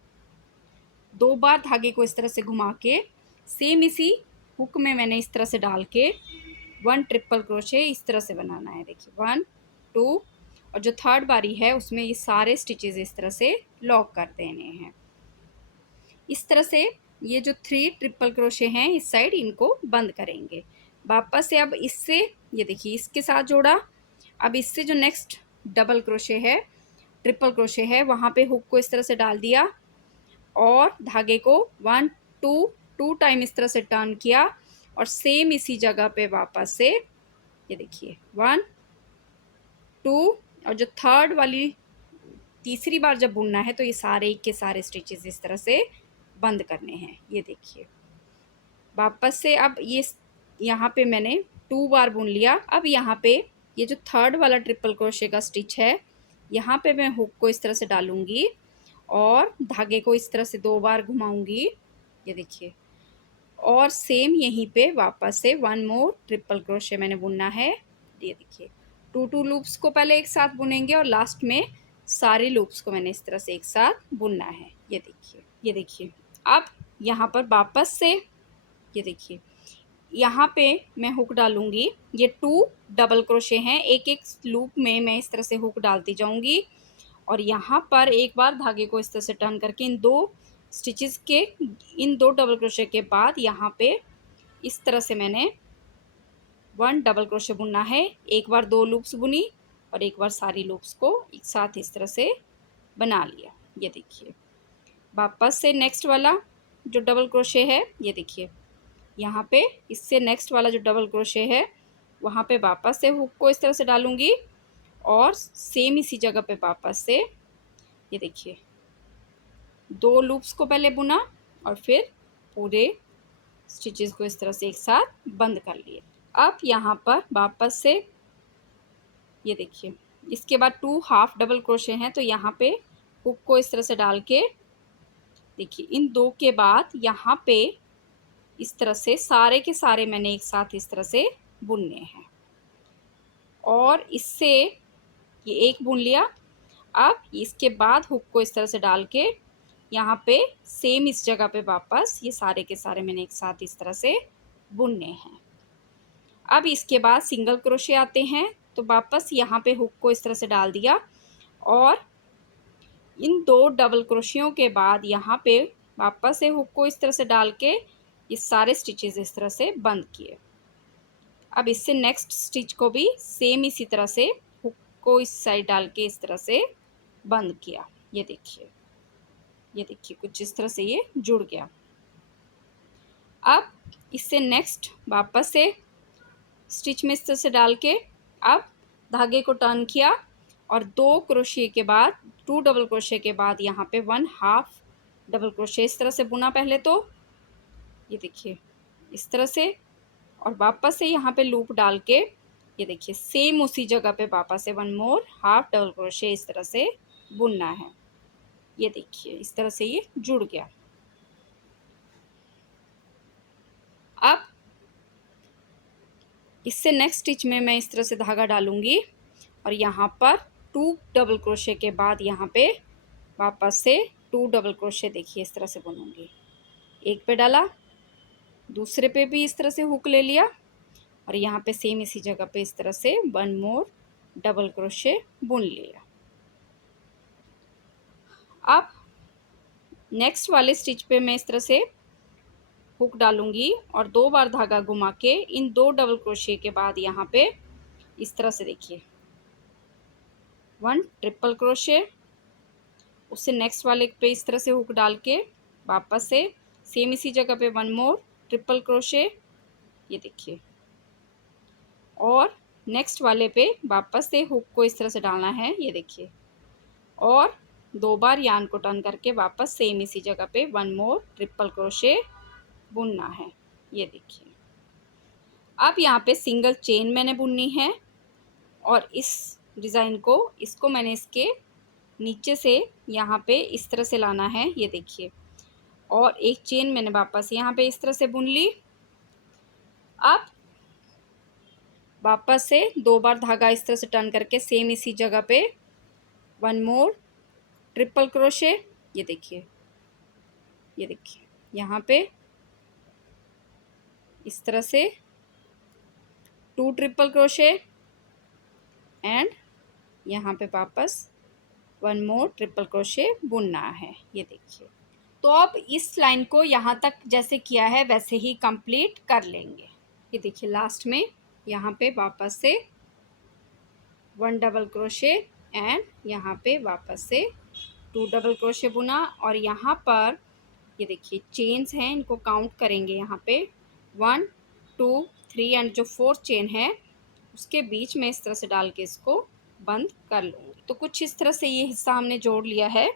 2 बार धागे को इस तरह से घुमा के सेम इसी हुक में मैंने इस तरह से डाल के 1 ट्रिपल क्रोशे इस तरह से बनाना है। देखिए 1 2, और जो थर्ड बारी है उसमें ये सारे स्टिचेस इस तरह से लॉक कर देने हैं। इस तरह से ये जो 3 ट्रिपल क्रोशे हैं इस साइड, इनको बंद करेंगे। वापस से अब इससे ये देखिए इसके साथ जोड़ा, अब इससे जो नेक्स्ट डबल क्रोशे है ट्रिपल क्रोशे है वहाँ पे हुक को इस तरह से डाल दिया, और धागे को 1 2 2 टाइम इस तरह से टर्न किया, और सेम इसी जगह पे वापस से ये देखिए 1 2, और जो थर्ड वाली तीसरी बार जब बुनना है तो ये सारे के सारे स्टिचेस इस तरह से बंद करने हैं। ये देखिए वापस से अब ये यहाँ पे मैंने 2 बार बुन लिया। अब यहाँ पे ये जो थर्ड वाला ट्रिपल क्रोशे का स्टिच है यहाँ पे मैं हुक को इस तरह से डालूँगी और धागे को इस तरह से 2 बार घुमाऊँगी। ये देखिए, और सेम यहीं पे वापस से 1 मोर ट्रिपल क्रोशे मैंने बुनना है। ये देखिए 2 लूप्स को पहले एक साथ बुनेंगे, और लास्ट में सारे लूप्स को मैंने इस तरह से एक साथ बुनना है। ये देखिए अब यहाँ पर वापस से ये देखिए यहाँ पे मैं हुक डालूँगी। ये 2 डबल क्रोशे हैं, एक एक लूप में मैं इस तरह से हुक डालती जाऊँगी, और यहाँ पर एक बार धागे को इस तरह से टर्न करके इन 2 स्टिचेस के इन 2 डबल क्रोशे के बाद यहाँ पे इस तरह से मैंने 1 डबल क्रोशे बुनना है। एक बार 2 लूप्स बुनी और एक बार सारी लूप्स को एक साथ इस तरह से बना लिया। ये देखिए वापस से नेक्स्ट वाला जो डबल क्रोशे है, ये देखिए यहाँ पे इससे नेक्स्ट वाला जो डबल क्रोशे है वहाँ पे वापस से हुक को इस तरह से डालूंगी और सेम इसी जगह पे वापस से ये देखिए 2 लूप्स को पहले बुना और फिर पूरे स्टिचेस को इस तरह से एक साथ बंद कर लिए। अब यहाँ पर वापस से ये देखिए इसके बाद 2 हाफ डबल क्रोशे हैं, तो यहाँ पे हुक को इस तरह से डाल के देखिए इन 2 के बाद यहाँ पे इस तरह से सारे के सारे मैंने एक साथ इस तरह से बुनने हैं और इससे ये एक बुन लिया। अब इसके बाद हुक को इस तरह से डाल के यहाँ पे सेम इस जगह पे वापस ये सारे के सारे मैंने एक साथ इस तरह से बुनने हैं। अब इसके बाद सिंगल क्रोशे आते हैं, तो वापस यहाँ पे हुक को इस तरह से डाल दिया और इन 2 डबल क्रोशियों के बाद यहाँ पे वापस से हुक को इस तरह से डाल के ये सारे स्टिचेस इस तरह से बंद किए। अब इससे नेक्स्ट स्टिच को भी सेम इसी तरह से हुक को इस साइड डाल के इस तरह से बंद किया। ये देखिए कुछ इस तरह से ये जुड़ गया। अब इससे नेक्स्ट वापस से स्टिच में इस तरह से डाल के अब धागे को टर्न किया और 2 क्रोशिए के बाद 2 डबल क्रोशिए के बाद यहाँ पे 1 हाफ डबल क्रोशिए इस तरह से बुना पहले, तो ये देखिए इस तरह से और वापस से यहाँ पे लूप डाल के ये देखिए सेम उसी जगह पे वापस से 1 मोर हाफ डबल क्रोशिए इस तरह से बुनना है। ये देखिए इस तरह से ये जुड़ गया। अब इससे नेक्स्ट स्टिच में मैं इस तरह से धागा डालूंगी और यहाँ पर 2 डबल क्रोशे के बाद यहाँ पे वापस से 2 डबल क्रोशे देखिए इस तरह से बुनूंगी। एक पे डाला, दूसरे पे भी इस तरह से हुक ले लिया और यहाँ पे सेम इसी जगह पे इस तरह से 1 मोर डबल क्रोशे बुन लिया। अब नेक्स्ट वाले स्टिच पे मैं इस तरह से हुक डालूंगी और 2 बार धागा घुमा के इन 2 डबल क्रोशे के बाद यहाँ पे इस तरह से देखिए 1 ट्रिपल क्रोशे, उससे नेक्स्ट वाले पे इस तरह से हुक डाल के वापस से सेम इसी जगह पे 1 मोर ट्रिपल क्रोशे, ये देखिए, और नेक्स्ट वाले पे वापस से हुक को इस तरह से डालना है, ये देखिए, और 2 बार यार्न को टर्न करके वापस सेम इसी जगह पे 1 मोर ट्रिपल क्रोशे बुनना है। ये देखिए अब यहाँ पे सिंगल चेन मैंने बुननी है और इस डिज़ाइन को इसको मैंने इसके नीचे से यहाँ पे इस तरह से लाना है, ये देखिए, और एक चेन मैंने वापस यहाँ पे इस तरह से बुन ली। अब वापस से 2 बार धागा इस तरह से टर्न करके सेम इसी जगह पे 1 मोर ट्रिपल क्रोशे, ये देखिए यहाँ पे इस तरह से 2 ट्रिपल क्रोशे एंड यहाँ पे वापस 1 मोर ट्रिपल क्रोशे बुनना है। ये देखिए, तो अब इस लाइन को यहाँ तक जैसे किया है वैसे ही कंप्लीट कर लेंगे। ये देखिए लास्ट में यहाँ पे वापस से 1 डबल क्रोशे एंड यहाँ पे वापस से 2 डबल क्रोशे बुना और यहाँ पर ये देखिए चेन्स हैं, इनको काउंट करेंगे यहाँ पे 1 2 3 एंड जो 4th चेन है उसके बीच में इस तरह से डाल के इसको बंद कर लूँगी। तो कुछ इस तरह से ये हिस्सा हमने जोड़ लिया है।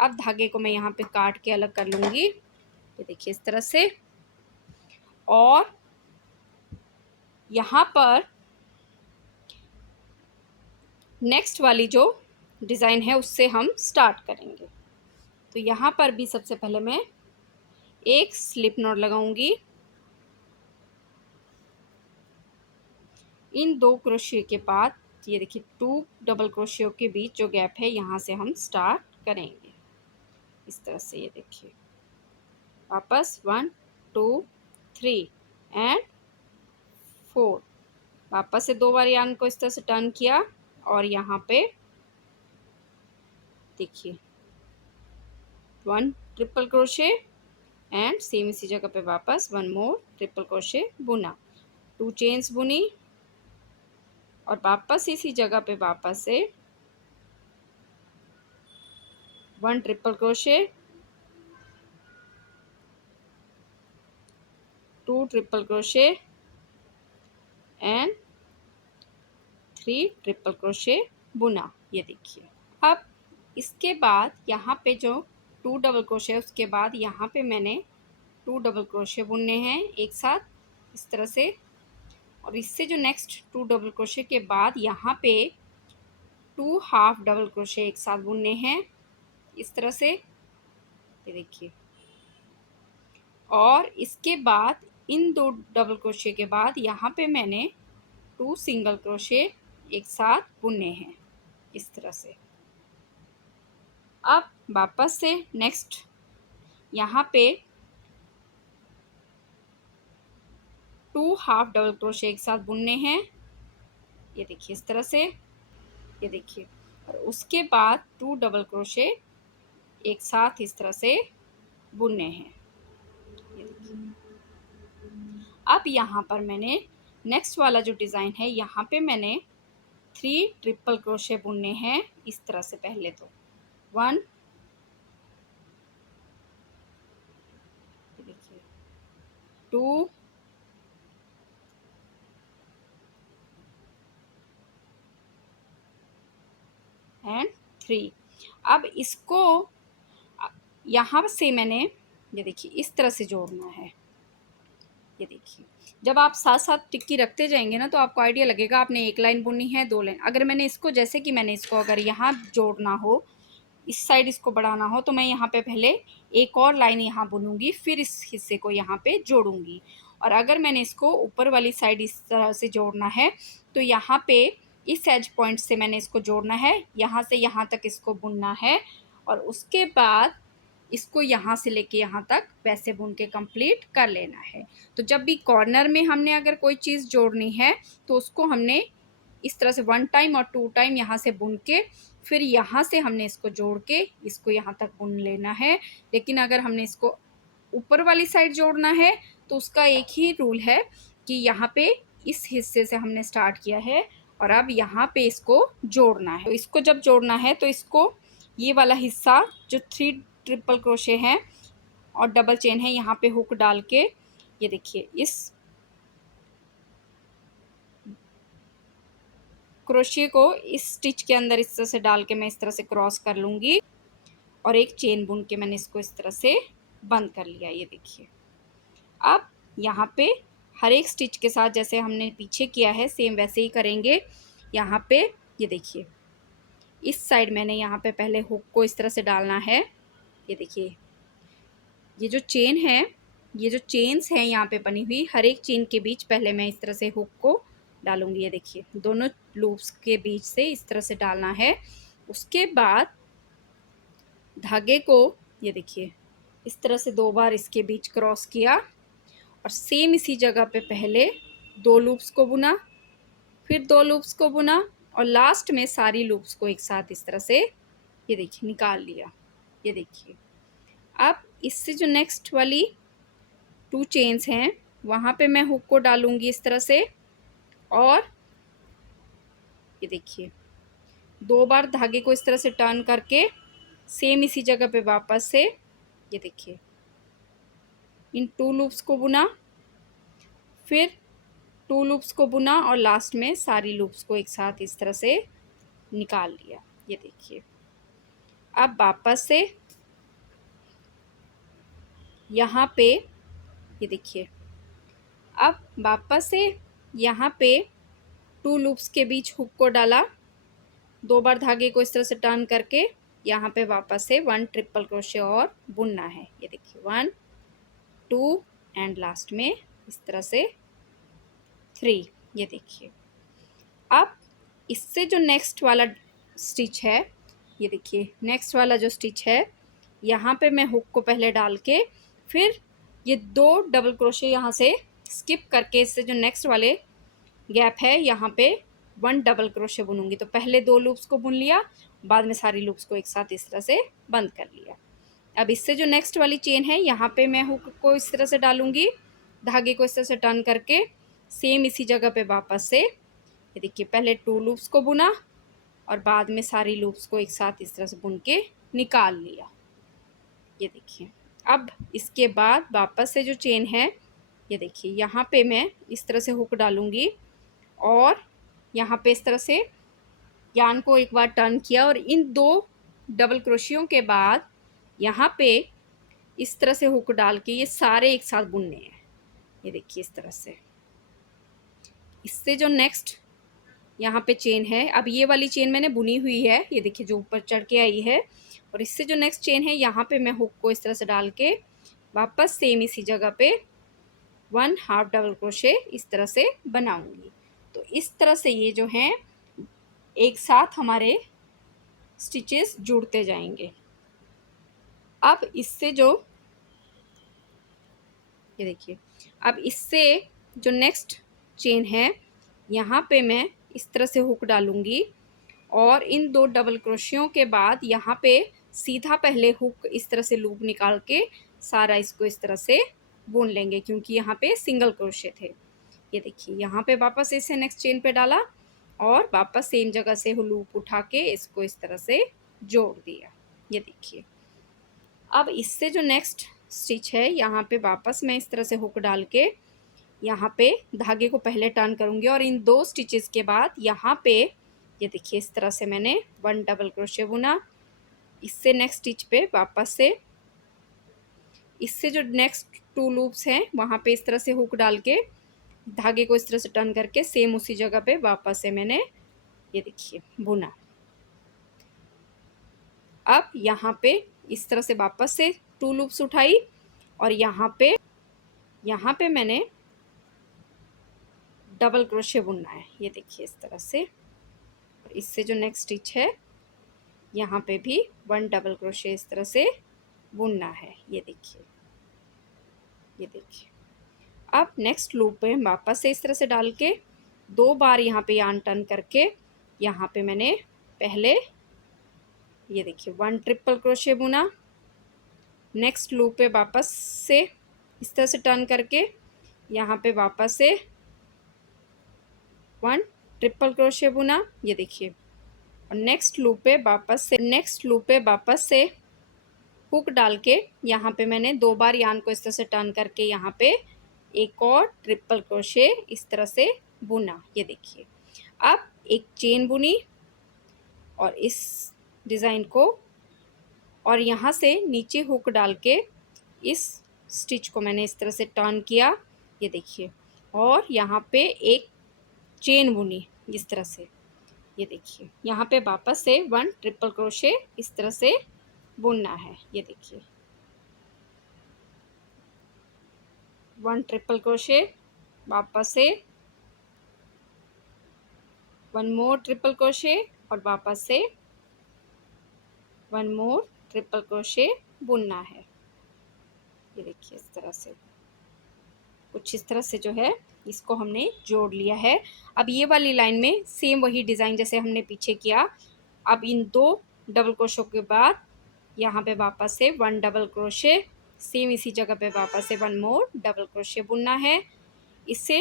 अब धागे को मैं यहाँ पे काट के अलग कर लूँगी, ये देखिए इस तरह से, और यहाँ पर नेक्स्ट वाली जो डिज़ाइन है उससे हम स्टार्ट करेंगे। तो यहाँ पर भी सबसे पहले मैं एक स्लिप नॉट लगाऊंगी। इन 2 क्रोशियो के बाद ये देखिए 2 डबल क्रोशियो के बीच जो गैप है यहाँ से हम स्टार्ट करेंगे इस तरह से। ये देखिए वापस 1 2 3 एंड 4, वापस से 2 बार यार्न को इस तरह से टर्न किया और यहाँ पे देखिए 1 ट्रिपल क्रोशे एंड सेम इसी जगह पे वापस 1 मोर ट्रिपल क्रोशे बुना, 2 चेन्स बुनी और वापस इसी जगह पे वापस से 1 triple crochet 2 triple crochet and 3 triple crochet बुना, ये देखिए। अब इसके बाद यहाँ पे जो 2 डबल क्रोशे है उसके बाद यहाँ पे मैंने 2 डबल क्रोशे बुनने हैं एक साथ इस तरह से, और इससे जो नेक्स्ट 2 डबल क्रोशे के बाद यहाँ पे 2 हाफ डबल क्रोशे एक साथ बुनने हैं इस तरह से, ये देखिए। और इसके बाद इन 2 डबल क्रोशे के बाद यहाँ पे मैंने 2 सिंगल क्रोशे एक साथ बुनने हैं इस तरह से। अब वापस से नेक्स्ट यहाँ पे 2 हाफ डबल क्रोशे एक साथ बुनने हैं, ये देखिए इस तरह से, ये देखिए। और उसके बाद 2 डबल क्रोशे एक साथ इस तरह से बुनने हैं, ये देखिए। अब यहाँ पर मैंने नेक्स्ट वाला जो डिज़ाइन है यहाँ पे मैंने 3 ट्रिपल क्रोशे बुनने हैं इस तरह से। पहले तो 1, देखिए 2 एंड 3। अब इसको यहाँ से मैंने ये देखिए इस तरह से जोड़ना है, ये देखिए। जब आप साथ साथ टिक्की रखते जाएंगे ना तो आपको आइडिया लगेगा आपने एक लाइन बुननी है 2 लाइन। अगर मैंने इसको जैसे कि मैंने इसको अगर यहाँ जोड़ना हो, इस साइड इसको बढ़ाना हो, तो मैं यहाँ पे पहले एक और लाइन यहाँ बुनूंगी, फिर इस हिस्से को यहाँ पे जोड़ूंगी। और अगर मैंने इसको ऊपर वाली साइड इस तरह से जोड़ना है तो यहाँ पे इस एज पॉइंट से मैंने इसको जोड़ना है, यहाँ से यहाँ तक इसको बुनना है, और उसके बाद इसको यहाँ से लेके यहाँ तक वैसे बुन के कंप्लीट कर लेना है। तो जब भी कॉर्नर में हमने अगर कोई चीज़ जोड़नी है तो उसको हमने इस तरह से 1 टाइम और 2 टाइम यहाँ से बुन के फिर यहाँ से हमने इसको जोड़ के इसको यहाँ तक बुन लेना है। लेकिन अगर हमने इसको ऊपर वाली साइड जोड़ना है तो उसका एक ही रूल है कि यहाँ पे इस हिस्से से हमने स्टार्ट किया है और अब यहाँ पे इसको जोड़ना है। तो इसको जब जोड़ना है तो इसको ये वाला हिस्सा जो 3 ट्रिपल क्रोशे हैं और डबल चेन है यहाँ पे हुक डाल के, ये देखिए इस क्रोशिया को इस स्टिच के अंदर इस तरह से डाल के मैं इस तरह से क्रॉस कर लूँगी और एक चेन बुन के मैंने इसको इस तरह से बंद कर लिया, ये देखिए। अब यहाँ पे हर एक स्टिच के साथ जैसे हमने पीछे किया है सेम वैसे ही करेंगे। यहाँ पे ये देखिए इस साइड मैंने यहाँ पे पहले हुक को इस तरह से डालना है, ये देखिए। ये जो चेन है, ये जो चेन्स हैं यहाँ पे बनी हुई, हर एक चेन के बीच पहले मैं इस तरह से हुक को डालूंगी, ये देखिए। दोनों लूप्स के बीच से इस तरह से डालना है। उसके बाद धागे को ये देखिए इस तरह से 2 बार इसके बीच क्रॉस किया और सेम इसी जगह पे पहले 2 लूप्स को बुना, फिर 2 लूप्स को बुना और लास्ट में सारी लूप्स को एक साथ इस तरह से ये देखिए निकाल लिया, ये देखिए। अब इससे जो नेक्स्ट वाली 2 चेन्स हैं वहाँ पे मैं हुक को डालूंगी इस तरह से और ये देखिए 2 बार धागे को इस तरह से टर्न करके सेम इसी जगह पे वापस से ये देखिए इन 2 लूप्स को बुना, फिर 2 लूप्स को बुना और लास्ट में सारी लूप्स को एक साथ इस तरह से निकाल लिया, ये देखिए। अब वापस से यहाँ पे ये देखिए, अब वापस से यहाँ पे 2 लूप्स के बीच हुक को डाला, 2 बार धागे को इस तरह से टर्न करके यहाँ पे वापस से 1 ट्रिपल क्रोशे और बुनना है, ये देखिए 1 2 एंड लास्ट में इस तरह से 3, ये देखिए। अब इससे जो नेक्स्ट वाला स्टिच है, ये देखिए नेक्स्ट वाला जो स्टिच है यहाँ पे मैं हुक को पहले डाल के फिर ये 2 डबल क्रोशे यहाँ से स्किप करके इससे जो नेक्स्ट वाले गैप है यहाँ पे 1 डबल क्रोशे बुनूंगी। तो पहले 2 लूप्स को बुन लिया, बाद में सारी लूप्स को एक साथ इस तरह से बंद कर लिया। अब इससे जो नेक्स्ट वाली चेन है यहाँ पे मैं हुक को इस तरह से डालूंगी, धागे को इस तरह से टर्न करके सेम इसी जगह पे वापस से ये देखिए पहले 2 लूप्स को बुना और बाद में सारी लूप्स को एक साथ इस तरह से बुन के निकाल लिया, ये देखिए। अब इसके बाद वापस से जो चेन है ये देखिए यहाँ पे मैं इस तरह से हुक डालूंगी और यहाँ पे इस तरह से यान को एक बार टर्न किया और इन 2 डबल क्रोशियों के बाद यहाँ पे इस तरह से हुक डाल के ये सारे एक साथ बुनने हैं। ये देखिए इस तरह से। इससे जो नेक्स्ट यहाँ पे चेन है, अब ये वाली चेन मैंने बुनी हुई है, ये देखिए जो ऊपर चढ़ के आई है, और इससे जो नेक्स्ट चेन है यहाँ पे मैं हुक को इस तरह से डाल के वापस सेम इसी जगह पे 1 हाफ डबल क्रोशे इस तरह से बनाऊंगी। तो इस तरह से ये जो हैं एक साथ हमारे स्टिचेस जुड़ते जाएंगे। अब इससे जो ये देखिए, अब इससे जो नेक्स्ट चेन है यहाँ पे मैं इस तरह से हुक डालूंगी और इन 2 डबल क्रोशियों के बाद यहाँ पे सीधा पहले हुक इस तरह से लूप निकाल के सारा इसको इस तरह से बुन लेंगे, क्योंकि यहाँ पे सिंगल क्रोशे थे। ये देखिए यहाँ पे वापस इसे नेक्स्ट चेन पे डाला और वापस सेम जगह से लूप उठा के इसको इस तरह से जोड़ दिया। ये देखिए अब इससे जो नेक्स्ट स्टिच है यहाँ पे वापस मैं इस तरह से हुक डाल के यहाँ पे धागे को पहले टर्न करूँगी और इन 2 स्टिचेस के बाद यहाँ पे ये देखिए इस तरह से मैंने 1 डबल क्रोशे बुना। इससे नेक्स्ट स्टिच पे वापस से इससे जो नेक्स्ट 2 लूप्स हैं वहाँ पे इस तरह से हुक डाल के धागे को इस तरह से टर्न करके सेम उसी जगह पे वापस से मैंने ये देखिए बुना। अब यहाँ पे इस तरह से वापस से 2 लूप्स उठाई और यहाँ पे मैंने डबल क्रोशे बुनना है। ये देखिए इस तरह से, और इससे जो नेक्स्ट स्टिच है यहाँ पे भी 1 डबल क्रोशे इस तरह से बुनना है। ये देखिए अब नेक्स्ट लूप पे वापस से इस तरह से डाल के 2 बार यहाँ पे यार्न टर्न करके यहाँ पे मैंने पहले ये देखिए 1 ट्रिपल क्रोशे बुना। नेक्स्ट लूप पे वापस से इस तरह से टर्न करके यहाँ पे वापस से 1 ट्रिपल क्रोशे बुना। ये देखिए और नेक्स्ट लूप पे वापस से हुक डाल के यहाँ पे मैंने 2 बार यार्न को इस तरह से टर्न करके यहाँ पे एक और ट्रिपल क्रोशे इस तरह से बुना। ये देखिए अब एक चेन बुनी और इस डिज़ाइन को और यहाँ से नीचे हुक डाल के इस स्टिच को मैंने इस तरह से टर्न किया। ये देखिए और यहाँ पे एक चेन बुनी इस तरह से। ये देखिए यहाँ पे वापस से 1 ट्रिपल क्रोशे इस तरह से बुनना है। ये देखिए 1 ट्रिपल क्रोशे, वापस से 1 मोर ट्रिपल क्रोशे और वापस से 1 मोर ट्रिपल क्रोशे बुनना है। ये देखिए इस तरह से कुछ इस तरह से जो है इसको हमने जोड़ लिया है। अब ये वाली लाइन में सेम वही डिज़ाइन जैसे हमने पीछे किया। अब इन 2 डबल क्रोशों के बाद यहाँ पे वापस से 1 डबल क्रोशे, सेम इसी जगह पे वापस से 1 मोर डबल क्रोशे बुनना है। इससे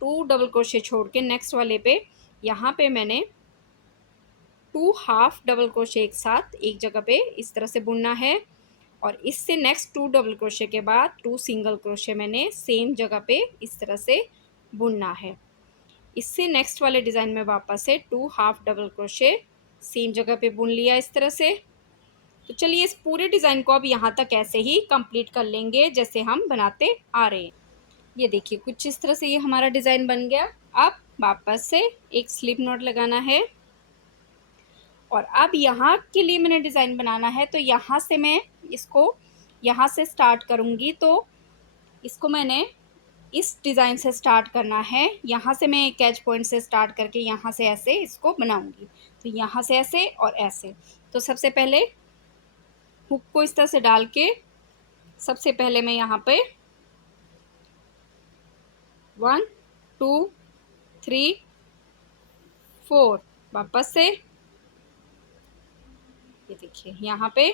2 डबल क्रोशे छोड़ के नेक्स्ट वाले पे यहाँ पे मैंने 2 हाफ डबल क्रोशे एक साथ एक जगह पे इस तरह से बुनना है और इससे नेक्स्ट 2 डबल क्रोशे के बाद 2 सिंगल क्रोशे मैंने सेम जगह पे इस तरह से बुनना है। इससे नेक्स्ट वाले डिज़ाइन में वापस से 2 हाफ डबल क्रोशे सेम जगह पे बुन लिया इस तरह से। तो चलिए इस पूरे डिज़ाइन को अब यहाँ तक ऐसे ही कंप्लीट कर लेंगे जैसे हम बनाते आ रहे हैं। ये देखिए कुछ इस तरह से ये हमारा डिज़ाइन बन गया। अब वापस से एक स्लिप नॉट लगाना है और अब यहाँ के लिए मैंने डिज़ाइन बनाना है तो यहाँ से मैं इसको यहाँ से स्टार्ट करूँगी। तो इसको मैंने इस डिज़ाइन से स्टार्ट करना है। यहाँ से मैं एक कैच पॉइंट से स्टार्ट करके यहाँ से ऐसे इसको बनाऊँगी। तो यहाँ से ऐसे और ऐसे। तो सबसे पहले हुक को इस तरह से डाल के सबसे पहले मैं यहाँ पे 1 2 3 4 वापस से ये देखिए यहाँ पे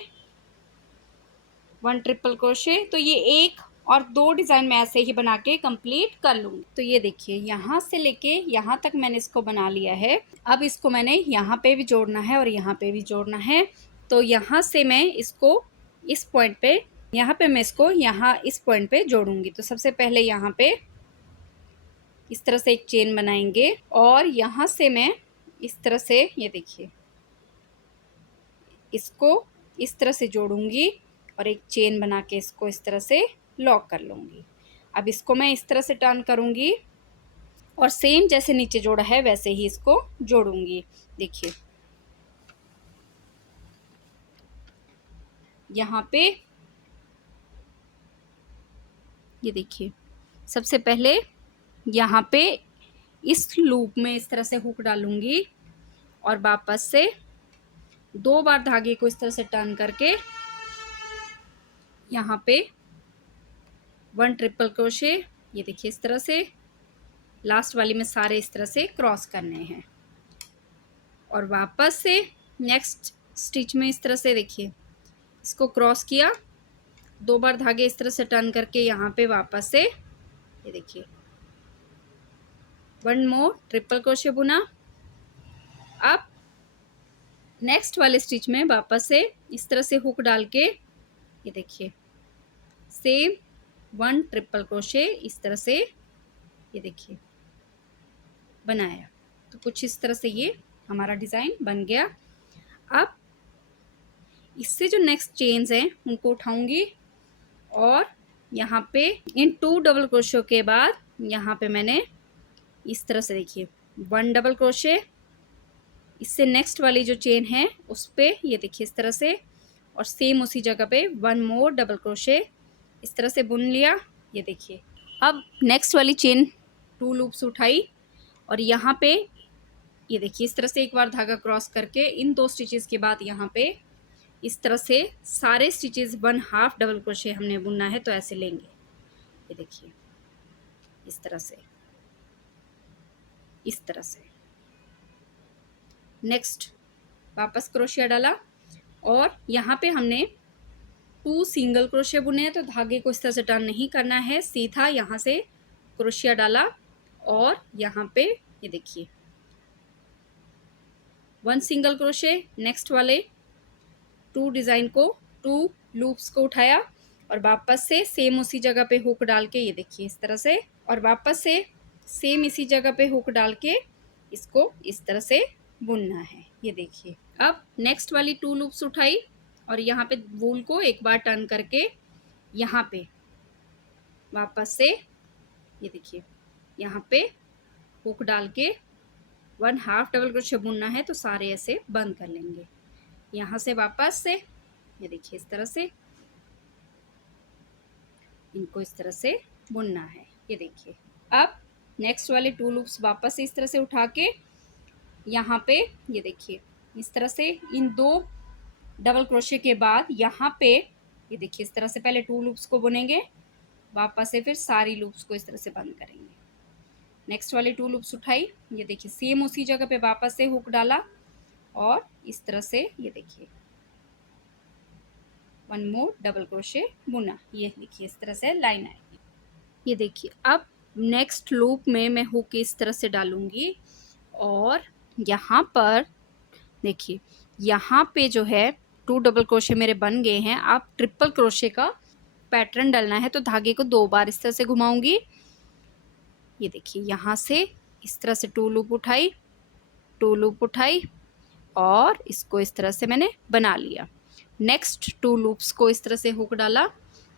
1 ट्रिपल क्रोशे। तो ये एक और 2 डिज़ाइन मैं ऐसे ही बना के कंप्लीट कर लूँगी। तो ये देखिए यहाँ से लेके यहाँ तक मैंने इसको बना लिया है। अब इसको मैंने यहाँ पे भी जोड़ना है और यहाँ पे भी जोड़ना है। तो यहाँ से मैं इसको इस पॉइंट पे यहाँ पे मैं इसको यहाँ इस पॉइंट पे जोड़ूंगी। तो सबसे पहले यहाँ पे इस तरह से एक चेन बनाएंगे और यहाँ से मैं इस तरह से, ये देखिए, इसको इस तरह से जोड़ूंगी और एक चेन बना के इसको इस तरह से लॉक कर लूँगी। अब इसको मैं इस तरह से टर्न करूँगी और सेम जैसे नीचे जोड़ा है वैसे ही इसको जोड़ूंगी। देखिए यहाँ पे, ये देखिए, सबसे पहले यहाँ पे इस लूप में इस तरह से हुक डालूंगी और वापस से 2 बार धागे को इस तरह से टर्न करके यहाँ पे 1 ट्रिपल क्रोशे, ये देखिए इस तरह से लास्ट वाली में सारे इस तरह से क्रॉस करने हैं और वापस से नेक्स्ट स्टिच में इस तरह से, देखिए, इसको क्रॉस किया, 2 बार धागे इस तरह से टर्न करके यहाँ पे वापस से, ये देखिए, 1 मोर ट्रिपल क्रोशे बुना। अब नेक्स्ट वाले स्टिच में वापस से इस तरह से हुक डाल के, ये देखिए, सेम 1 ट्रिपल क्रोशे इस तरह से, ये देखिए, बनाया। तो कुछ इस तरह से ये हमारा डिज़ाइन बन गया। अब इससे जो नेक्स्ट चेन्स हैं उनको उठाऊंगी और यहाँ पे इन 2 डबल क्रोशे के बाद यहाँ पे मैंने इस तरह से, देखिए, 1 डबल क्रोशे, इससे नेक्स्ट वाली जो चेन है उस पे, ये देखिए, इस तरह से, और सेम उसी जगह पे 1 मोर डबल क्रोशे इस तरह से बुन लिया। ये देखिए, अब नेक्स्ट वाली चेन 2 लूप्स उठाई और यहाँ पे, ये देखिए, इस तरह से एक बार धागा क्रॉस करके इन 2 स्टिचेस के बाद यहाँ पे इस तरह से सारे स्टिचेस 1/2 डबल क्रोशे हमने बुनना है, तो ऐसे लेंगे, ये देखिए, इस तरह से, इस तरह से। नेक्स्ट वापस क्रोशिया डाला और यहाँ पे हमने 2 सिंगल क्रोशिया बुने हैं, तो धागे को इस तरह से टर्न नहीं करना है, सीधा यहाँ से क्रोशिया डाला और यहाँ पे, ये देखिए, 1 सिंगल क्रोशे, नेक्स्ट वाले 2 डिज़ाइन को, 2 लूप्स को उठाया और वापस से सेम उसी जगह पे हुक डाल के, ये देखिए, इस तरह से, और वापस से सेम इसी जगह पे हुक डाल के इसको इस तरह से बुनना है। ये देखिए, अब नेक्स्ट वाली 2 लूप्स उठाई और यहाँ पे वूल को एक बार टर्न करके यहाँ पे वापस से, ये देखिए, यहाँ पे हुक डाल के 1/2 डबल क्रोशे बुनना है, तो सारे ऐसे बंद कर लेंगे। यहाँ से वापस से, ये देखिए, इस तरह से इनको इस तरह से बुनना है। ये देखिए, अब नेक्स्ट वाले 2 लूप्स वापस से इस तरह से उठा के यहाँ पे, ये देखिए, इस तरह से इन 2 डबल क्रोशे के बाद यहाँ पे, ये देखिए, इस तरह से पहले 2 लूप्स को बुनेंगे, वापस से फिर सारी लूप्स को इस तरह से बंद करेंगे। नेक्स्ट वाली 2 लूप्स उठाई, ये देखिए, सेम उसी जगह पे वापस से हुक डाला और इस तरह से, ये देखिए, 1 मोर डबल क्रोशे बुना। ये देखिए, इस तरह से लाइन आएगी। ये देखिए, अब नेक्स्ट लूप में मैं हुक इस तरह से डालूंगी और यहाँ पर देखिए, यहाँ पे जो है 2 डबल क्रोशे मेरे बन गए हैं। आप ट्रिपल क्रोशे का पैटर्न डालना है, तो धागे को 2 बार इस तरह से घुमाऊंगी। ये देखिए, यहाँ से इस तरह से 2 लूप उठाई, 2 लूप उठाई और इसको इस तरह से मैंने बना लिया। नेक्स्ट 2 लूप्स को इस तरह से हुक डाला,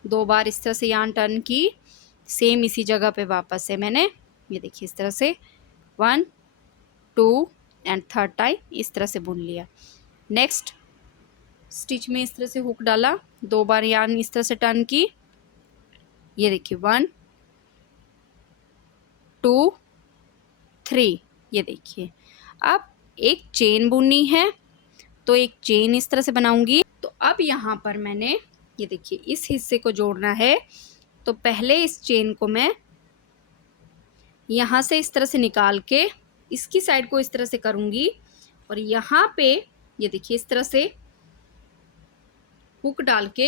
2 बार इस तरह से यार्न टर्न की, सेम इसी जगह पे वापस से मैंने, ये देखिए, इस तरह से 1 2 एंड 3rd टाइम इस तरह से बुन लिया। नेक्स्ट स्टिच में इस तरह से हुक डाला, 2 बार यार्न इस तरह से टर्न की, ये देखिए, 1 2 3, ये देखिए। अब एक चेन बुननी है, तो एक चेन इस तरह से बनाऊंगी। तो अब यहाँ पर मैंने, ये देखिए, इस हिस्से को जोड़ना है, तो पहले इस चेन को मैं यहाँ से इस तरह से निकाल के इसकी साइड को इस तरह से करूँगी और यहाँ पे, ये देखिए, इस तरह से हुक डाल के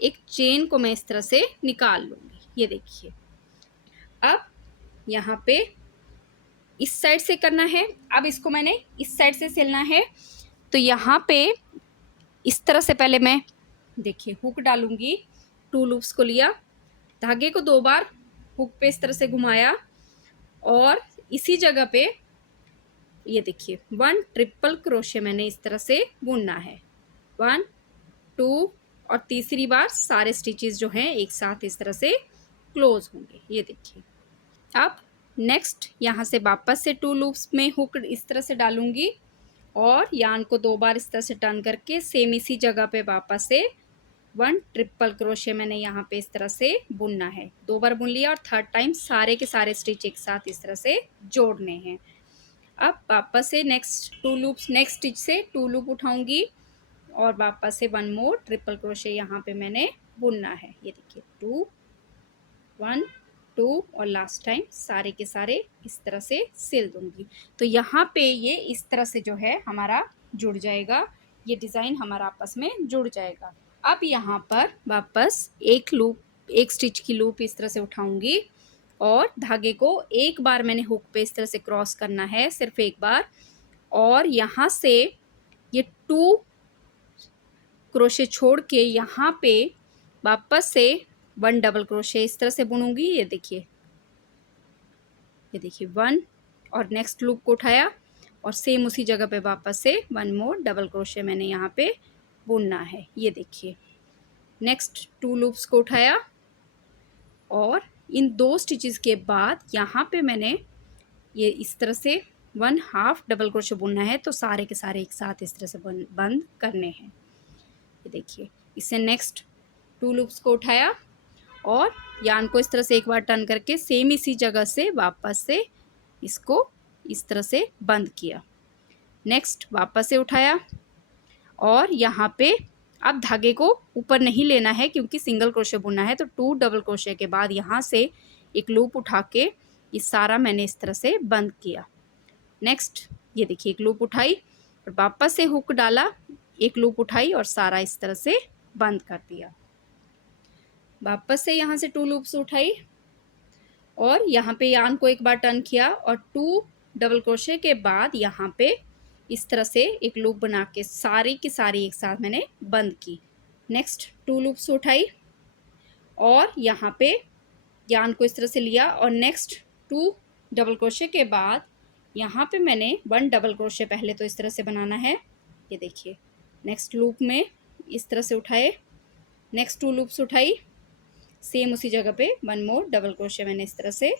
एक चेन को मैं इस तरह से निकाल लूँगी। ये देखिए, अब यहाँ पे इस साइड से करना है, अब इसको मैंने इस साइड से सिलना है, तो यहाँ पे इस तरह से पहले मैं, देखिए, हुक डालूँगी, 2 लूप्स को लिया, धागे को 2 बार हुक पे इस तरह से घुमाया और इसी जगह पे ये देखिए 1 ट्रिपल क्रोशे मैंने इस तरह से बुनना है। 1 2 और तीसरी बार सारे स्टिचेस जो हैं एक साथ इस तरह से क्लोज होंगे। ये देखिए। अब नेक्स्ट यहाँ से वापस से 2 लूप्स में हुक इस तरह से डालूंगी और यार्न को 2 बार इस तरह से टर्न करके सेम इसी जगह पे वापस से 1 ट्रिपल क्रोशे मैंने यहाँ पे इस तरह से बुनना है। 2 बार बुन लिया और थर्ड टाइम सारे के सारे स्टिच एक साथ इस तरह से जोड़ने हैं। अब वापस से नेक्स्ट 2 लूप्स, नेक्स्ट स्टिच से 2 लूप उठाऊंगी और वापस से 1 मोर ट्रिपल क्रोशे यहाँ पे मैंने बुनना है। ये देखिए 2 1 2 और लास्ट टाइम सारे के सारे इस तरह से सिल दूंगी। तो यहाँ पे ये इस तरह से जो है हमारा जुड़ जाएगा, ये डिज़ाइन हमारा आपस में जुड़ जाएगा। अब यहाँ पर वापस एक लूप, एक स्टिच की लूप इस तरह से उठाऊंगी और धागे को एक बार मैंने हुक पे इस तरह से क्रॉस करना है, सिर्फ एक बार, और यहाँ से ये 2 क्रोशे छोड़ के यहाँ पे वापस से 1 डबल क्रोशे इस तरह से बुनूंगी। ये देखिए 1 और नेक्स्ट लूप को उठाया और सेम उसी जगह पे वापस से 1 मोर डबल क्रोशे मैंने यहाँ पे बुनना है। ये देखिए नेक्स्ट 2 लूप्स को उठाया और इन 2 स्टिचेस के बाद यहाँ पे मैंने ये इस तरह से 1 हाफ डबल क्रोशे बुनना है। तो सारे के सारे एक साथ इस तरह से बंद करने हैं। ये देखिए इससे नेक्स्ट 2 लूप्स को उठाया और यार्न को इस तरह से एक बार टर्न करके सेम इसी जगह से वापस से इसको इस तरह से बंद किया। नेक्स्ट वापस से उठाया और यहाँ पे अब धागे को ऊपर नहीं लेना है क्योंकि सिंगल क्रोशे बुनना है। तो 2 डबल क्रोशे के बाद यहाँ से एक लूप उठा के ये सारा मैंने इस तरह से बंद किया। नेक्स्ट ये देखिए एक लूप उठाई और वापस से हुक डाला, एक लूप उठाई और सारा इस तरह से बंद कर दिया। वापस से यहाँ से 2 लूप्स उठाई और यहाँ पे यार्न को एक बार टर्न किया और 2 डबल क्रोशे के बाद यहाँ पे इस तरह से एक लूप बना के सारी की सारी एक साथ मैंने बंद की। नेक्स्ट 2 लूप्स उठाई और यहाँ पे यार्न को इस तरह से लिया और नेक्स्ट 2 डबल क्रोशे के बाद यहाँ पे मैंने 1 डबल क्रोशे पहले तो इस तरह से बनाना है। ये देखिए नेक्स्ट लूप में इस तरह से उठाए, नेक्स्ट 2 लूप्स उठाई, सेम उसी जगह पे 1 मोर डबल क्रोशे मैंने इस तरह से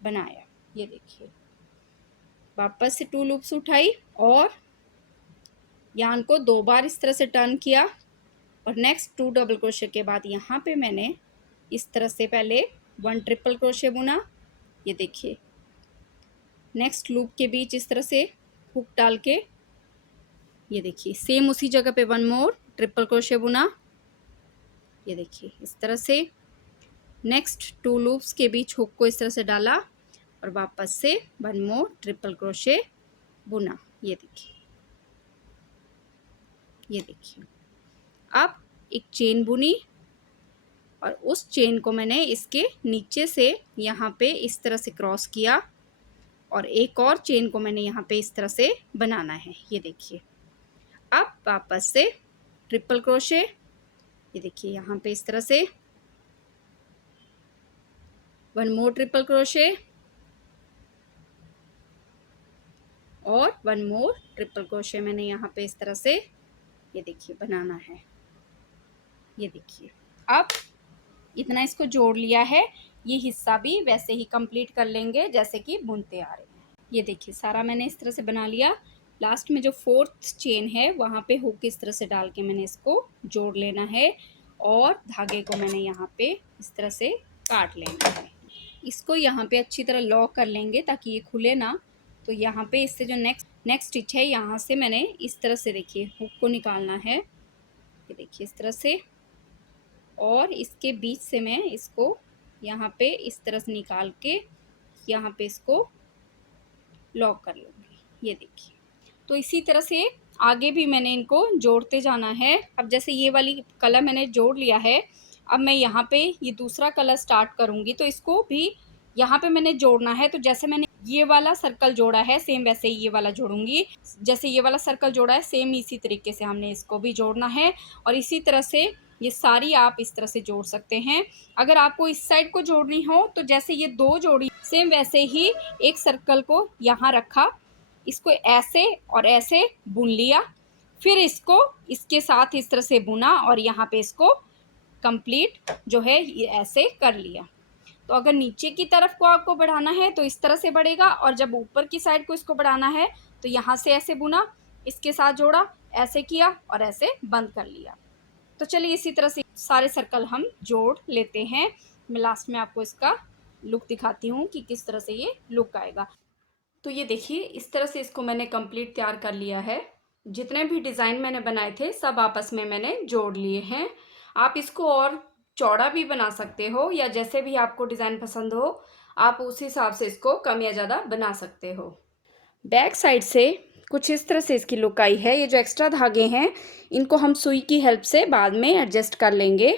बनाया। ये देखिए वापस से 2 लूप्स उठाई और यार्न को 2 बार इस तरह से टर्न किया और नेक्स्ट 2 डबल क्रोशे के बाद यहाँ पे मैंने इस तरह से पहले 1 ट्रिपल क्रोशे बुना। ये देखिए नेक्स्ट लूप के बीच इस तरह से हुक डाल के ये देखिए सेम उसी जगह पे 1 मोर ट्रिपल क्रोशे बुना। ये देखिए इस तरह से नेक्स्ट 2 लूप्स के बीच हुक को इस तरह से डाला और वापस से 1 मोर ट्रिपल क्रोशे बुना। ये देखिए अब एक चेन बुनी और उस चेन को मैंने इसके नीचे से यहाँ पे इस तरह से क्रॉस किया और एक और चेन को मैंने यहाँ पे इस तरह से बनाना है। ये देखिए अब वापस से ट्रिपल क्रोशे, ये देखिए यहाँ पे इस तरह से 1 मोर ट्रिपल क्रोशे और 1 मोर ट्रिपल क्रोशे मैंने यहाँ पे इस तरह से ये देखिए बनाना है। ये देखिए अब इतना इसको जोड़ लिया है, ये हिस्सा भी वैसे ही कंप्लीट कर लेंगे जैसे कि बुनते आ रहे हैं। ये देखिए सारा मैंने इस तरह से बना लिया। लास्ट में जो 4th चेन है वहाँ पे हुक इस तरह से डाल के मैंने इसको जोड़ लेना है और धागे को मैंने यहाँ पे इस तरह से काट लेना है। इसको यहाँ पे अच्छी तरह लॉक कर लेंगे ताकि ये खुले ना। तो यहाँ पे इससे जो नेक्स्ट स्टिच है यहाँ से मैंने इस तरह से देखिए हुक को निकालना है। ये देखिए इस तरह से और इसके बीच से मैं इसको यहाँ पे इस तरह से निकाल के यहाँ पे इसको लॉक कर लूँगी। ये देखिए तो इसी तरह से आगे भी मैंने इनको जोड़ते जाना है। अब जैसे ये वाली कलर मैंने जोड़ लिया है, अब मैं यहाँ पे ये दूसरा कलर स्टार्ट करूँगी तो इसको भी यहाँ पे मैंने जोड़ना है। तो जैसे मैंने ये वाला सर्कल जोड़ा है सेम वैसे ही ये वाला जोड़ूंगी। जैसे ये वाला सर्कल जोड़ा है सेम इसी तरीके से हमने इसको भी जोड़ना है और इसी तरह से ये सारी आप इस तरह से जोड़ सकते हैं। अगर आपको इस साइड को जोड़नी हो तो जैसे ये 2 जोड़ी सेम वैसे ही एक सर्कल को यहाँ रखा, इसको ऐसे और ऐसे बुन लिया, फिर इसको इसके साथ इस तरह से बुना और यहाँ पे इसको कंप्लीट जो है ये ऐसे कर लिया। तो अगर नीचे की तरफ को आपको बढ़ाना है तो इस तरह से बढ़ेगा, और जब ऊपर की साइड को इसको बढ़ाना है तो यहाँ से ऐसे बुना, इसके साथ जोड़ा, ऐसे किया और ऐसे बंद कर लिया। तो चलिए इसी तरह से सारे सर्कल हम जोड़ लेते हैं। मैं लास्ट में आपको इसका लुक दिखाती हूँ कि किस तरह से ये लुक आएगा। तो ये देखिए इस तरह से इसको मैंने कंप्लीट तैयार कर लिया है। जितने भी डिज़ाइन मैंने बनाए थे सब आपस में मैंने जोड़ लिए हैं। आप इसको और चौड़ा भी बना सकते हो, या जैसे भी आपको डिज़ाइन पसंद हो आप उस हिसाब से इसको कम या ज़्यादा बना सकते हो। बैक साइड से कुछ इस तरह से इसकी लुक आई है। ये जो एक्स्ट्रा धागे हैं इनको हम सुई की हेल्प से बाद में एडजस्ट कर लेंगे।